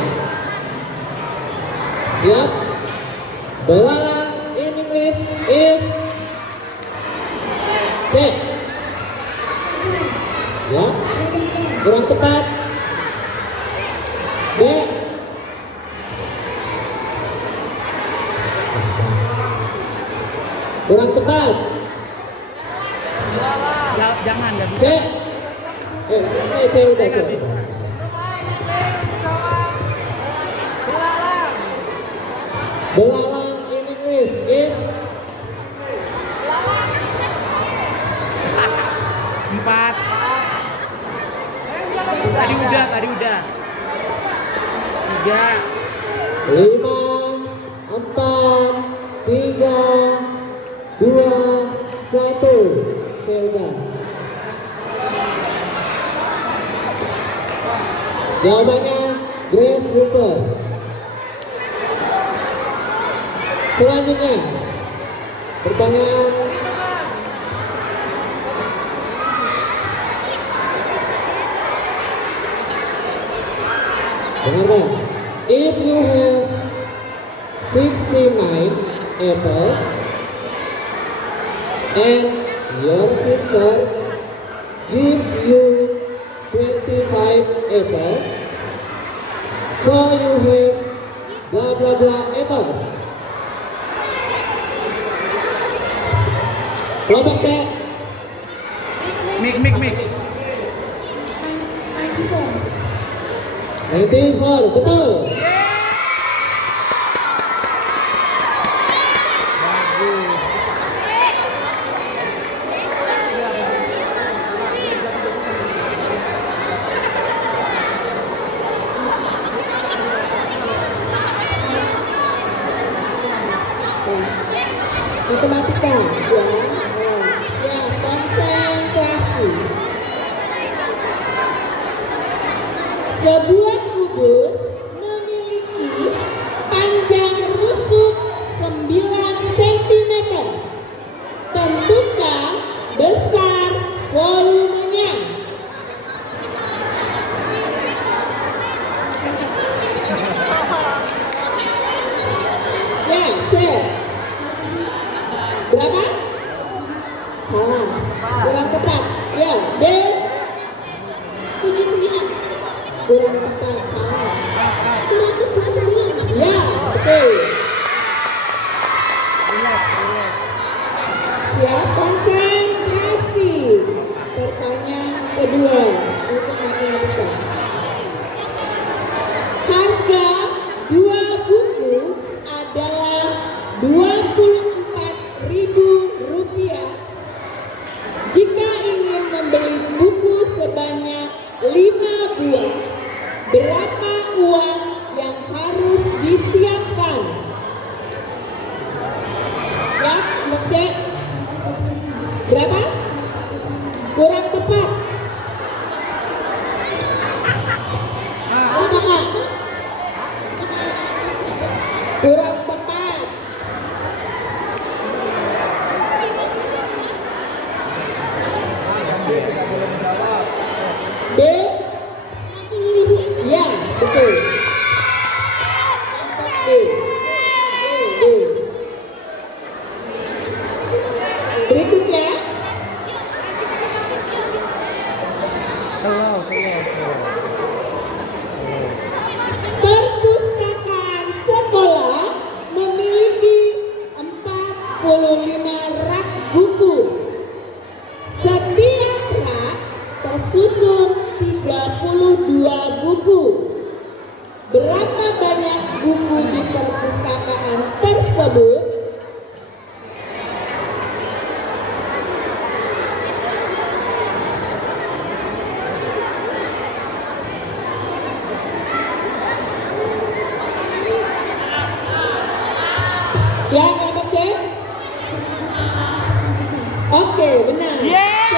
Siap? Belalang in English is C. Ya. Kurang tepat. B. Kurang tepat. Jangan, gak C. bisa. C udah Gak C. bisa. Belalang in English is 4. Tadi udah. 3. 5, 4, 3, 2, 1. C udah. Jawabannya Grace Hooper. Selanjutnya, pertanyaan dengarkan. If you have 69 apples and your sister give you 25 apples, so you have blah blah blah apples. Kelompok C. Mik. 94, betul. Matematika ya. Ya, konsentrasi. Sebuah kubus memiliki panjang rusuk 9 cm. Tentukan besar volumenya. Ya, cek. Berapa? Salah. Kurang tepat. Ya, B. 79. Kurang tepat. Salah. 229. Ya, betul. Siap, konsentrasi. Pertanyaan kedua untuk matematika. Harga 2 buku adalah Rp24.000. Jika ingin membeli buku sebanyak 5 buah, berapa uang yang harus disiapkan? Ya, cek. Berapa? Kurang tepat. tersebut ya, kelompok C? Oke, benar. Yeay! C.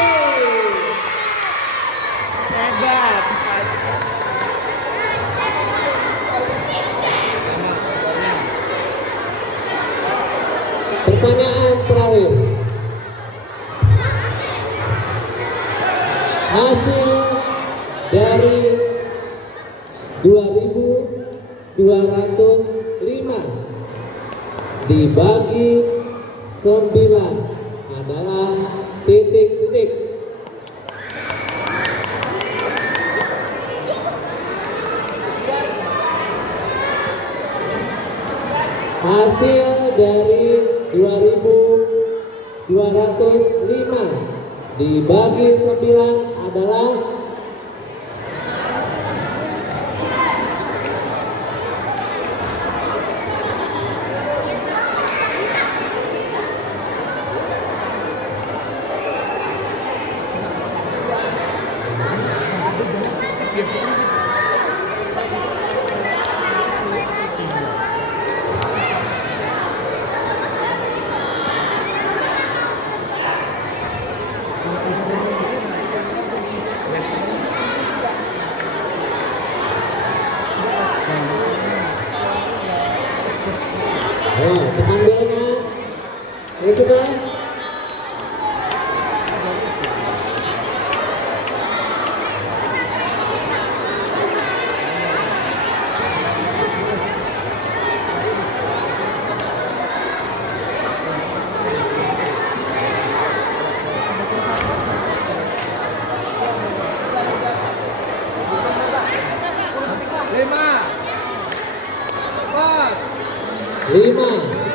Hebat. Pertanyaan terakhir. Hasil dari 2.205 dibagi 9 adalah titik-titik. Hasil dari 2.205 dibagi 9 adalah tekan belnya. Ayo sudah. Lima,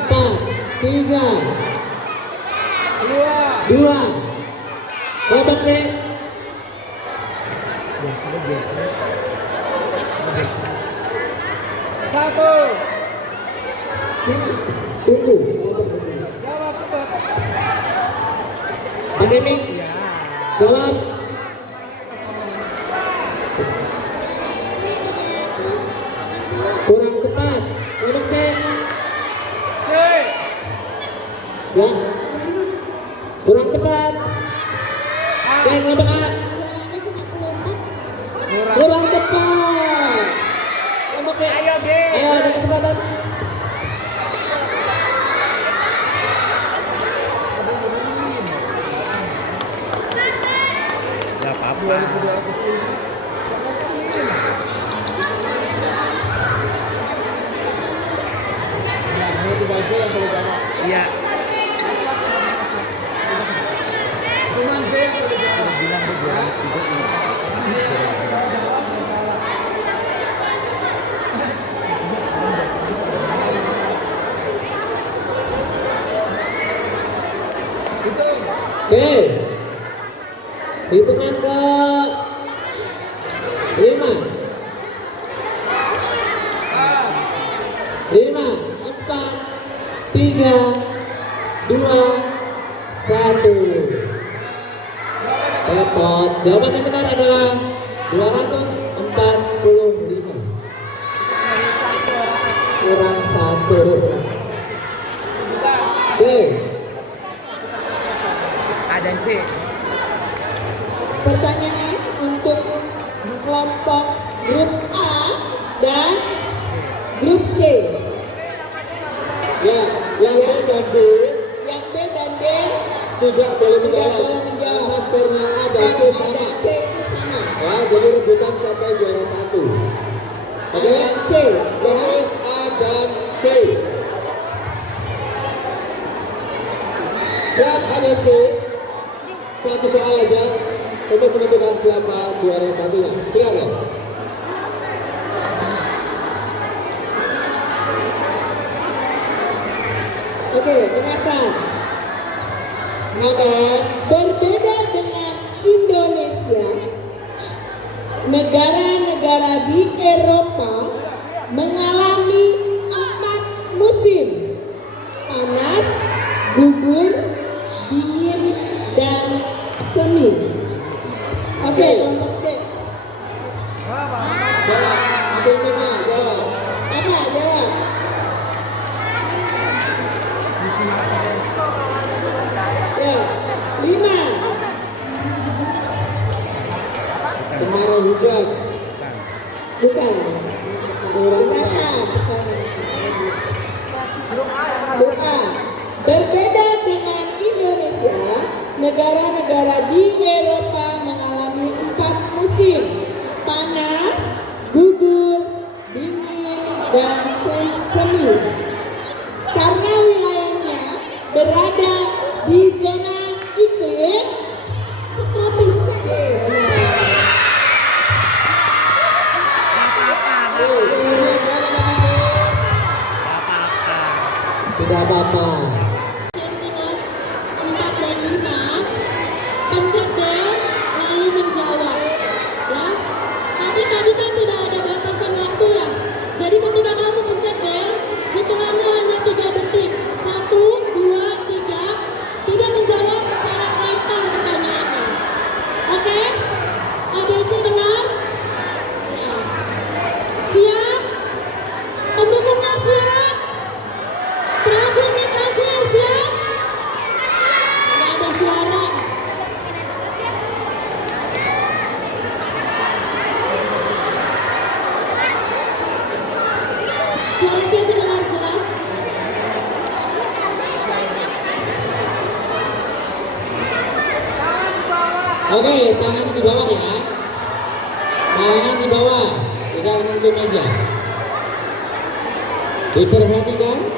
empat, tiga, dua, babak nih. Satu. Tunggu. Jawab cepat. Pakai mic. Jawab. Kurang tepat. Babak C. C. Ya. Kurang tepat. Dan babak A. Murah. Kurang tepat. Babak B. Ayo, B. Ayo, ada kesempatan. Ya apa-apa. Iya. Oke. Hitungan ke 5. 5, 4, 3, 2, 1. Repot. Jawaban yang benar adalah 245. Kurang 1. Oke. A dan C. Pertanyaan untuk kelompok grup A dan grup C. Ya, yang A dan B Yang B dan D tidak boleh tidak menjawab. boleh menjawab. Karena skornya A dan C A sama. dan C itu sama. Ya, jadi rebutan siapa yang juara 1. A Oke? dan C. Ya. Terus A dan C. Siap A dan C. Satu soal aja untuk menentukan siapa juara 1-nya. Silakan. Oke, dengarkan. Maka Berbeda dengan Indonesia, negara-negara di Eropa mengalami 4 musim. Berbeda dengan Indonesia, negara-negara di Eropa mengalami 4 musim: panas, gugur, dingin, dan semi. Karena wilayahnya berada di zona iklim subtropis. Tidak apa-apa. Sesi 4 dan 5, pencet bel lalu menjawab. Ya, tapi tadi kan tidak ada batasan waktu ya. Jadi ketika kamu pencet bel, hitungannya hanya 3 detik. 1, 2, 3, tidak menjawab secara lantang pertanyaannya. Oke? ABC dengar? Ya. Siap? Pendukungnya siap? Terakhir nih, terakhir, siap? Nggak ada suara. Suara saya terdengar jelas? Oke, tangannya di bawah ya. Tangan di bawah, tidak menyentuh meja. Diperhatikan.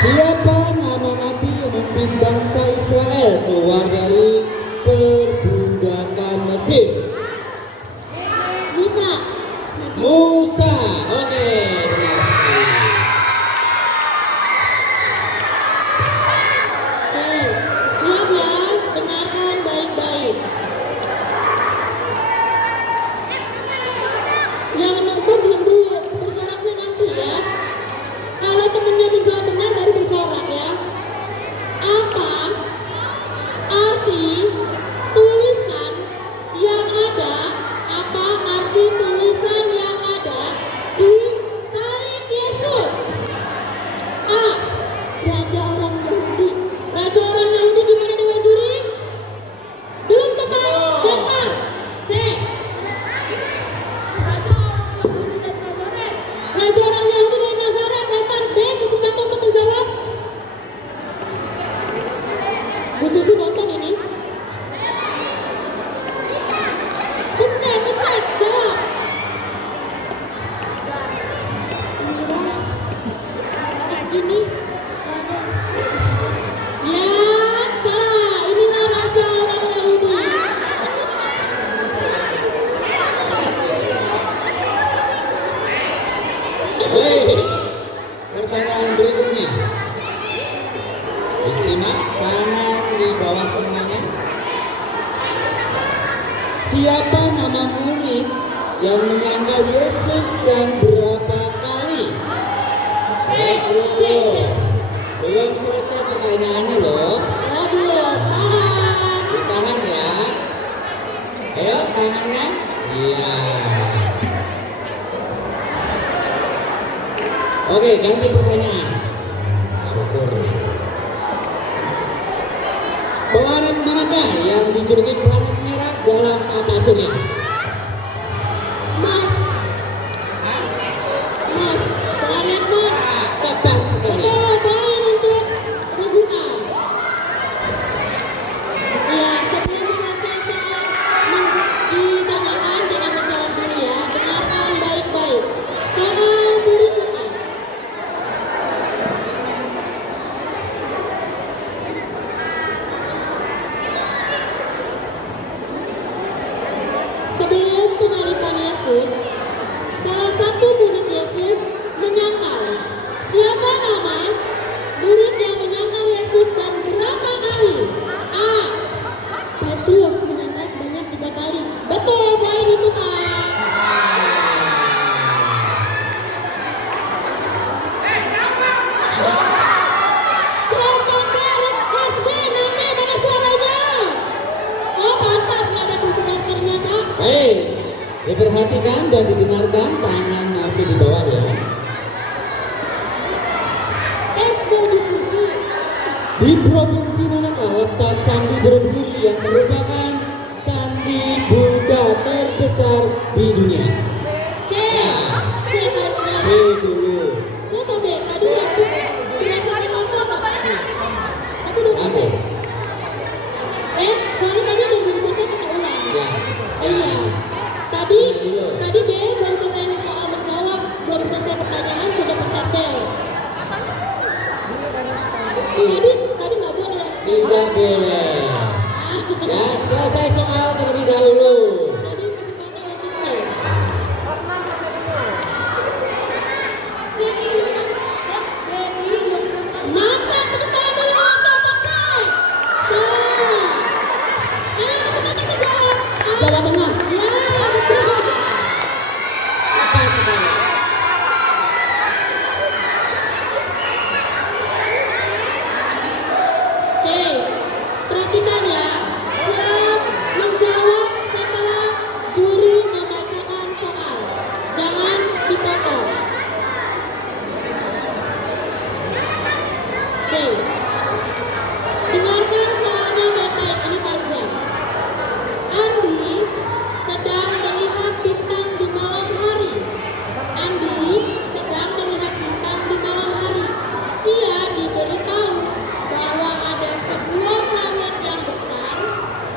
Siapa nama nabi yang memimpin bangsa Israel keluar dari perbudakan Mesir? Bisa. Musa. Oke, benar sekali. Oke, siap ya? Dengarkan baik-baik. Yang nonton diam dulu, bersoraknya nanti ya. Kalau temennya menjawab benar baru bersorak ya. Apa arti tulisan yang ada? Apa arti tulisan yang ada di salib Yesus? A. Raja orang Yahudi. Raja orang Yahudi gimana Dewan Juri? Belum tepat. Lempar. C. Raja orang Yahudi dari Nazaret. Raja orang Yahudi dari Nazaret. Lempar. B. Kesempatan untuk menjawab. Bu Susi nonton ini. Pencet, jawab. Ini. Ya, salah. Inilah raja orang Yahudi. Oke, pertanyaan berikutnya. Disimak, tangan di bawah semuanya. Siapa nama murid yang menyangkal Yesus dan berapa kali? Belum selesai pertanyaannya loh. Oh, belum. Tahan. Ditahan ya. Ayo tangannya. Iya. Oke, ganti pertanyaan. Syukur. Planet manakah yang dijuluki planet merah dalam tata surya? Mas. Mas. Planet Mars. Tepat sekali. Betul, poin untuk Regina. Ya, sebelum selesai soal ditanyakan, jangan menjawab dulu ya. Dengarkan baik-baik. Soal berikutnya. Sebelum penyaliban Yesus, salah satu murid Yesus menyangkal. Siapa nama murid yang menyangkal Yesus dan berapa kali? A. Petrus menyangkal sebanyak 3 kali. Betul, poin untuk A. Coba balik Mas B, nanti mana suaranya? Oh, pantas nggak ada supporternya, Kak. Baik, diperhatikan dan didengarkan, tangan masih di bawah ya. Berdiskusi. Di provinsi manakah letak Candi Borobudur yang merupakan candi Buddha terbesar di dunia? C. C kali benar. B dulu. Coba B, tadi yang berdasarkan nomor apa? Tadi nggak boleh. Tidak boleh. Ya, selesai soal terlebih dahulu. Tadi kesempatan untuk C. Maka tepuk tangan dulu untuk C. Salah. Ayo kesempatan menjawab. Jawa Tengah. Ya, betul. Tepat sekali. Oke, perhatikan ya. Siap menjawab setelah juri membacakan soal. Jangan dipotong. Oke, dengarkan soalnya baik-baik, ini panjang. Andi sedang melihat bintang di malam hari. Andi sedang melihat bintang di malam hari. Ia diberitahu bahwa ada sebuah planet yang besar,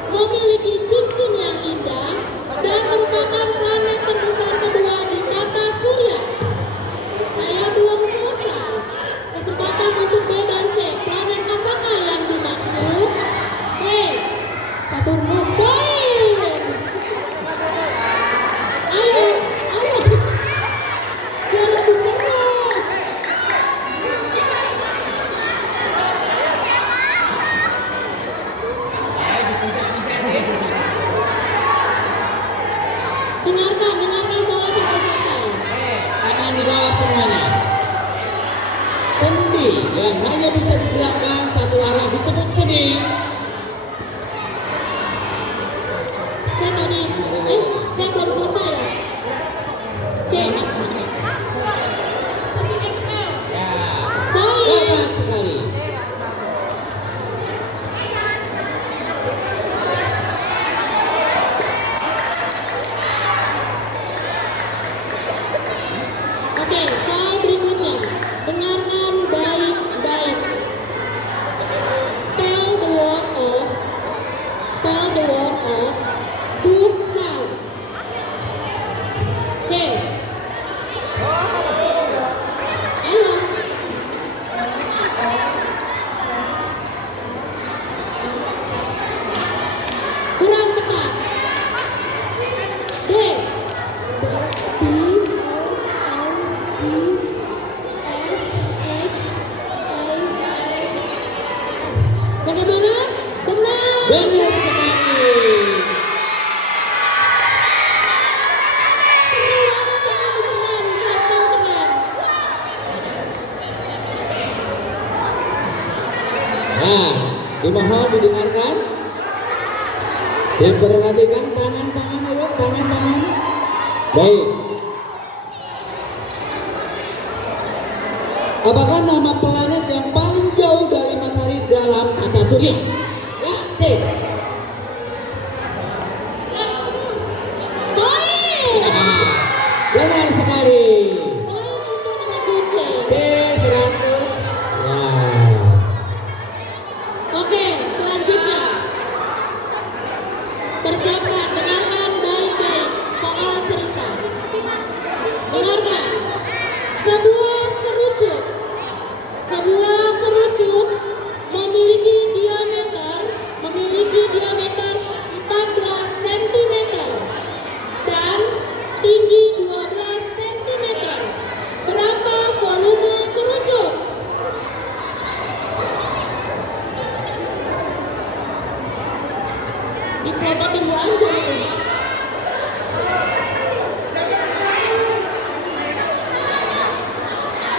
memiliki cincin yang indah, dan merupakan planet terbesar kedua di tata surya. Saya belum selesai. Kesempatan untuk B dan C. Planet apakah yang dimaksud? B. Saturnus. Poin. Ayo, ayo. Biar lebih seru. Dengarkan soal sampai selesai. Tangan di bawah semuanya. Sendi yang hanya bisa digerakkan satu arah disebut sendi. C tadi, C belum selesai ya? C. Ya, Poin. hebat sekali. Oke, soal berikutnya. Dengarkan baik-baik. Spell the word of book size. C. Ayo. Kurang tepat. D. Bagaimana? Benar. Benar sekali. Keren banget yang beneran, keren. Nah, dimohon didengarkan. Diperhatikan tangan-tangan, ayo tangan-tangan. Baik. Apakah nama planet yang paling jauh dari matahari dalam tata surya? Ya, C. Poin. Benar sekali. Poin untuk negeri C. C 100. Ya. Oke, selanjutnya. Persiapkan, dengarkan baik-baik soal cerita. Dengarkan. Sebuah kerucut memiliki diameter 14 cm dan tinggi 12 cm. Berapa volume kerucut? Diplototin lanjut nih.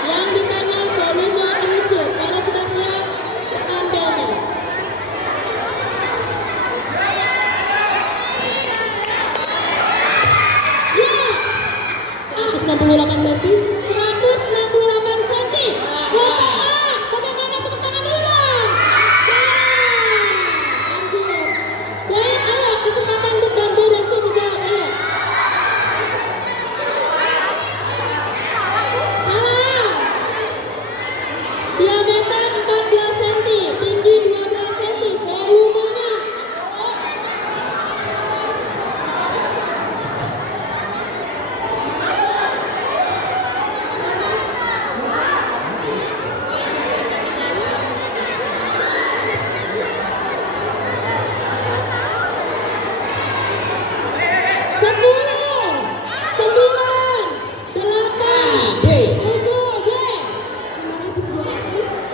Yang ditanya volume kerucut. Kalau sudah siap, tekan belnya. Ya, 168 cm. 168 cm. Kelompok A, bagaimana tepuk tangan ulang? Salah. Lanjut. Baik, ayo kesempatan untuk dan B dan C menjawab. Ayo. Salah. Diameter 14 cm, tinggi 12 cm, volumenya.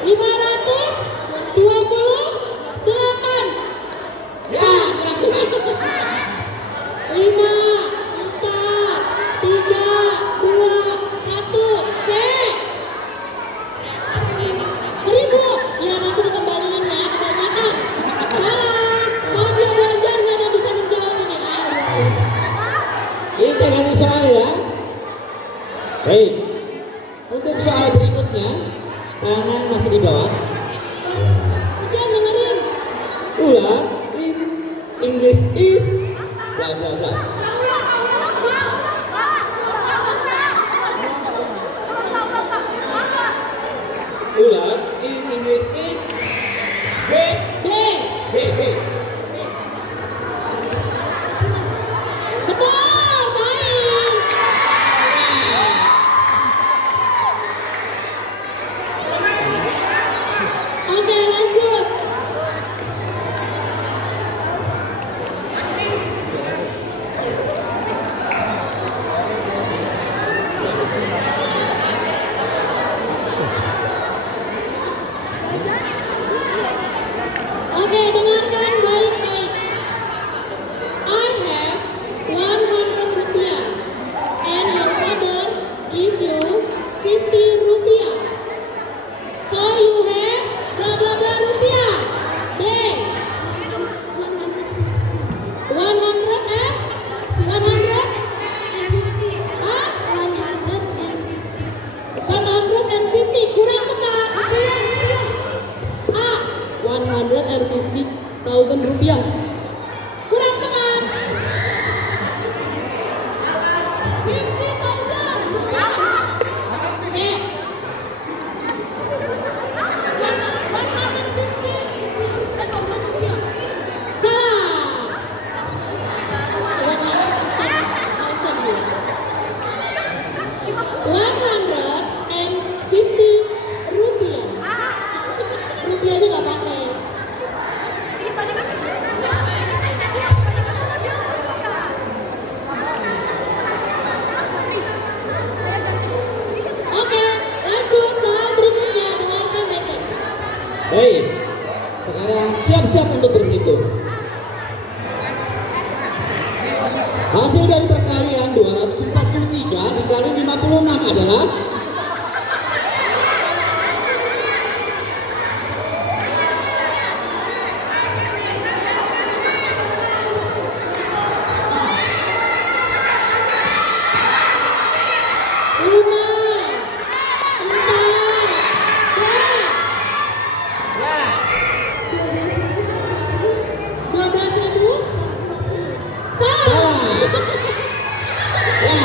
528. Ya, kira-kira. 5, 4, 3, 2, 1. Cek. 1000. Ya nanti dikembaliin ya, kebanyakan. Salah. Mau dia belajar nggak ada bisa menjawab ini. Kita ganti soal ya. Baik. Untuk soal berikutnya, tangan masih di bawah. Ujian dengerin. Ular in English is bla bla bla. Ular in English is B. B. B. B. Betul, baik. Oke, lanjut. Oke, dengarkan baik-baik. I have 100 rupiah and your father give you 50 rupiah. So you have bla bla bla rupiah. B. 100 and 100. Hah? 150 kurang tepat. A. 150.000 rupiah. Kurang tepat. C. Salah. 150 rupiah. Rupiah aja nggak pakai. Oke, lanjut soal berikutnya. Dengarkan baik-baik. Baik. Sekarang siap-siap untuk berhitung. Hasil dari perkalian 243 dikali 56 adalah Lima, empat, 12.000. Salah. ya,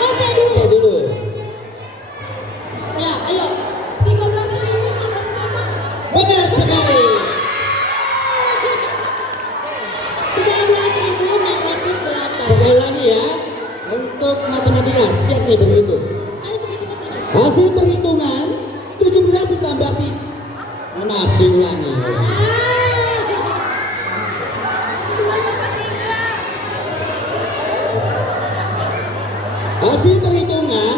Oke dulu. saya dulu. Ya, ayo. 13.000 sama. Benar sekali. 13.608. Sekali lagi ya. Untuk matematika siap nih berhitung. Ayo cepet-cepet. Hasil perhitungan 17 ditambah 3. Maaf diulangi. Hasil perhitungan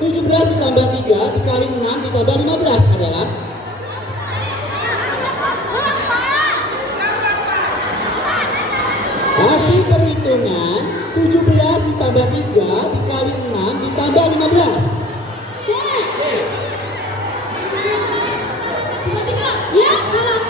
17 ditambah 3 dikali 6 ditambah 15 adalah hasil perhitungan 17 ditambah 3 dikali 6 ditambah 15. Cek. 33. Ya, salah.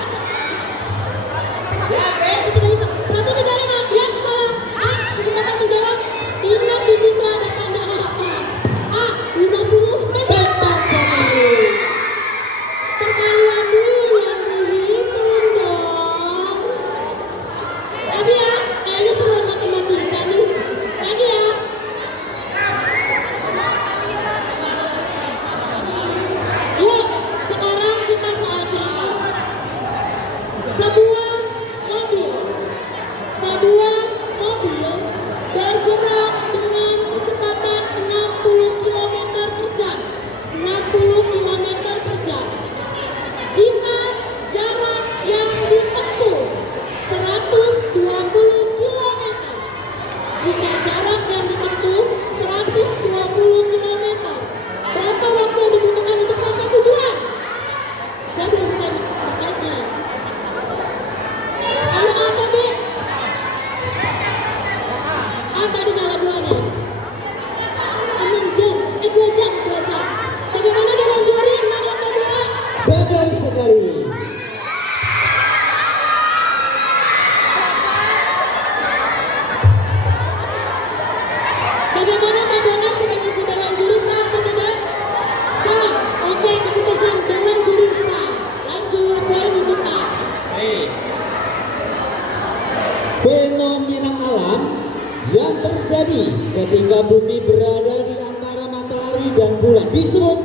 Jadi ketika bumi berada di antara matahari dan bulan disebut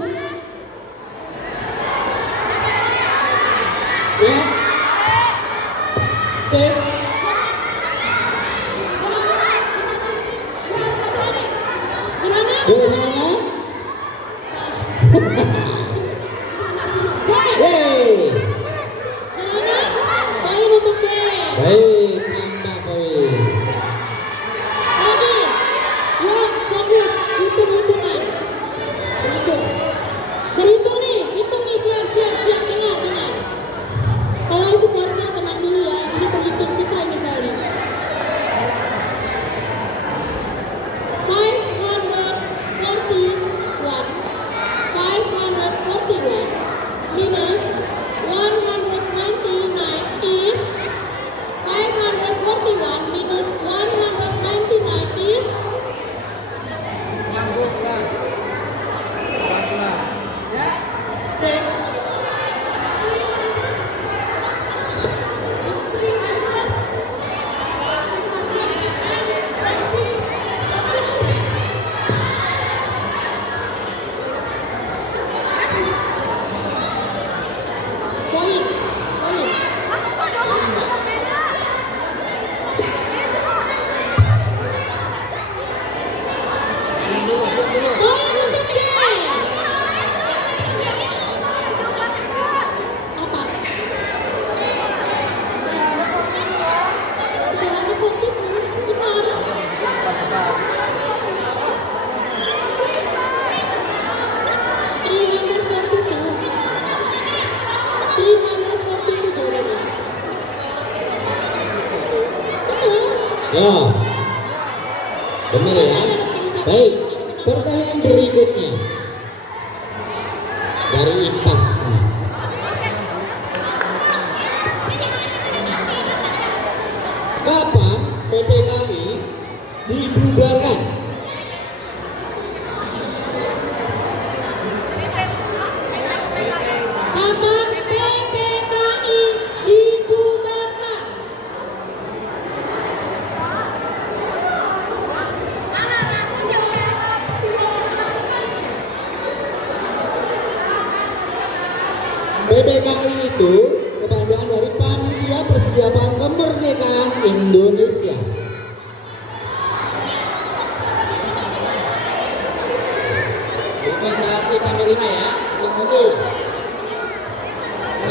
ya cek gerhana Yeay. Poin untuk B. Baik, tambah poin. Lagi. Yuk, fokus. Hitung-hitungan. Berhitung nih. Hitung nih. Siap. Dengar. Tolong supportnya tenang dulu ya. Ini berhitung susah ini soalnya. 541 minus 199 is 541 minus 199 is cek. Poin. Poin untuk C. Apa? Jangan difoto, benar. 342 jawabannya. Ya, benar ya. Baik, pertanyaan berikutnya dari IPAS. Kapan PPKI dibubarkan? Kapan PPKI dibubarkan? PPKI itu kepanjangan dari Panitia Persiapan Kemerdekaan Indonesia. Hitung 1 sampai 5 ya. Tunggu.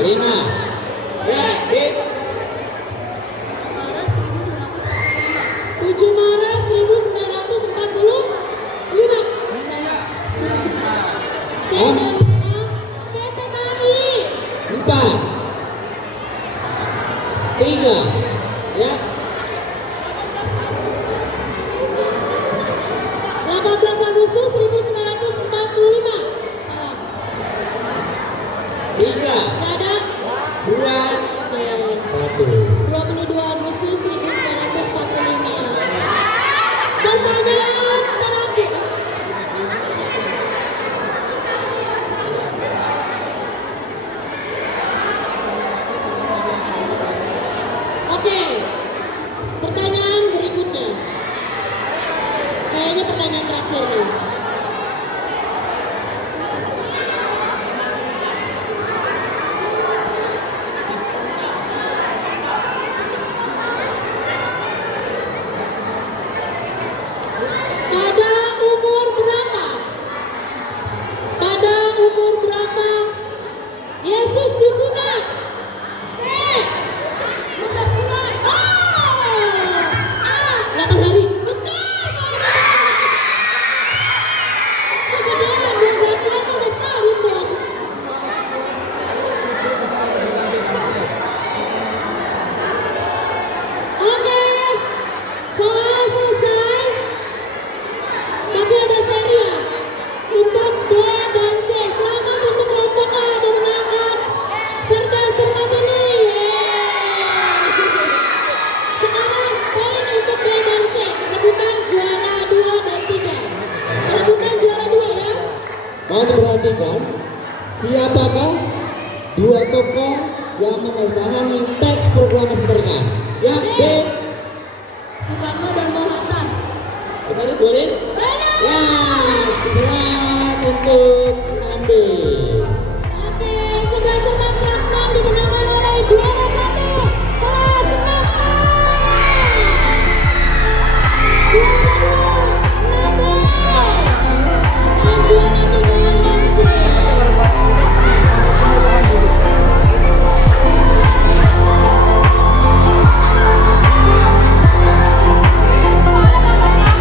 5. Ya, B. 7 Maret 1945. C dan PPKI. 4. 3. Ya. 18 Agustus 1945. Salah. 3. Gak ada. 2. 1. 22 Agustus 1945. Pertanyaan terakhir. Oke. Pertanyaan berikutnya. Kayaknya pertanyaan terakhir nih. Pada umur berapa Yesus disunat? A. 8 hari. Betul. Kegedean 12 bulan udah setahun dong. Oke, soal selesai. Tapi ada seri ya. Untuk B dan C. Selamat untuk kelompok A dan menangkan cerdas cermat ini. Sekarang poin untuk B dan C. Rebutan juara 2 dan 3. Rebutan juara 2 ya. Mohon diperhatikan, siapakah dua tokoh yang menandatangani teks proklamasi kemerdekaan? Yang B. Soekarno dan Mohatta. Sulit? Ya, selamat untuk Nambi. Oke, sebelah kelas 6 dimenangkan oleh juara 1 kelas 6. Juara 2 6 dan juara 3 6C.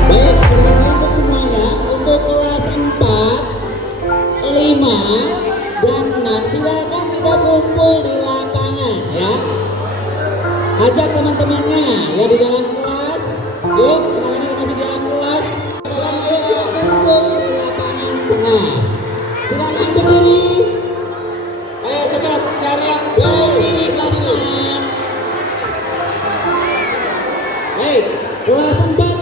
Baik, perhatian untuk semuanya. Untuk kelas 4, 5, dan 6 silakan kita kumpul di lapangan ya. Ajak teman-temannya yang di dalam kelas. Yuk, teman-teman yang masih di dalam kelas. Ayo kita kumpul di lapangan tengah. Silakan berdiri. Ayo cepat cari yang berdiri kelas 6. Baik, kelas 4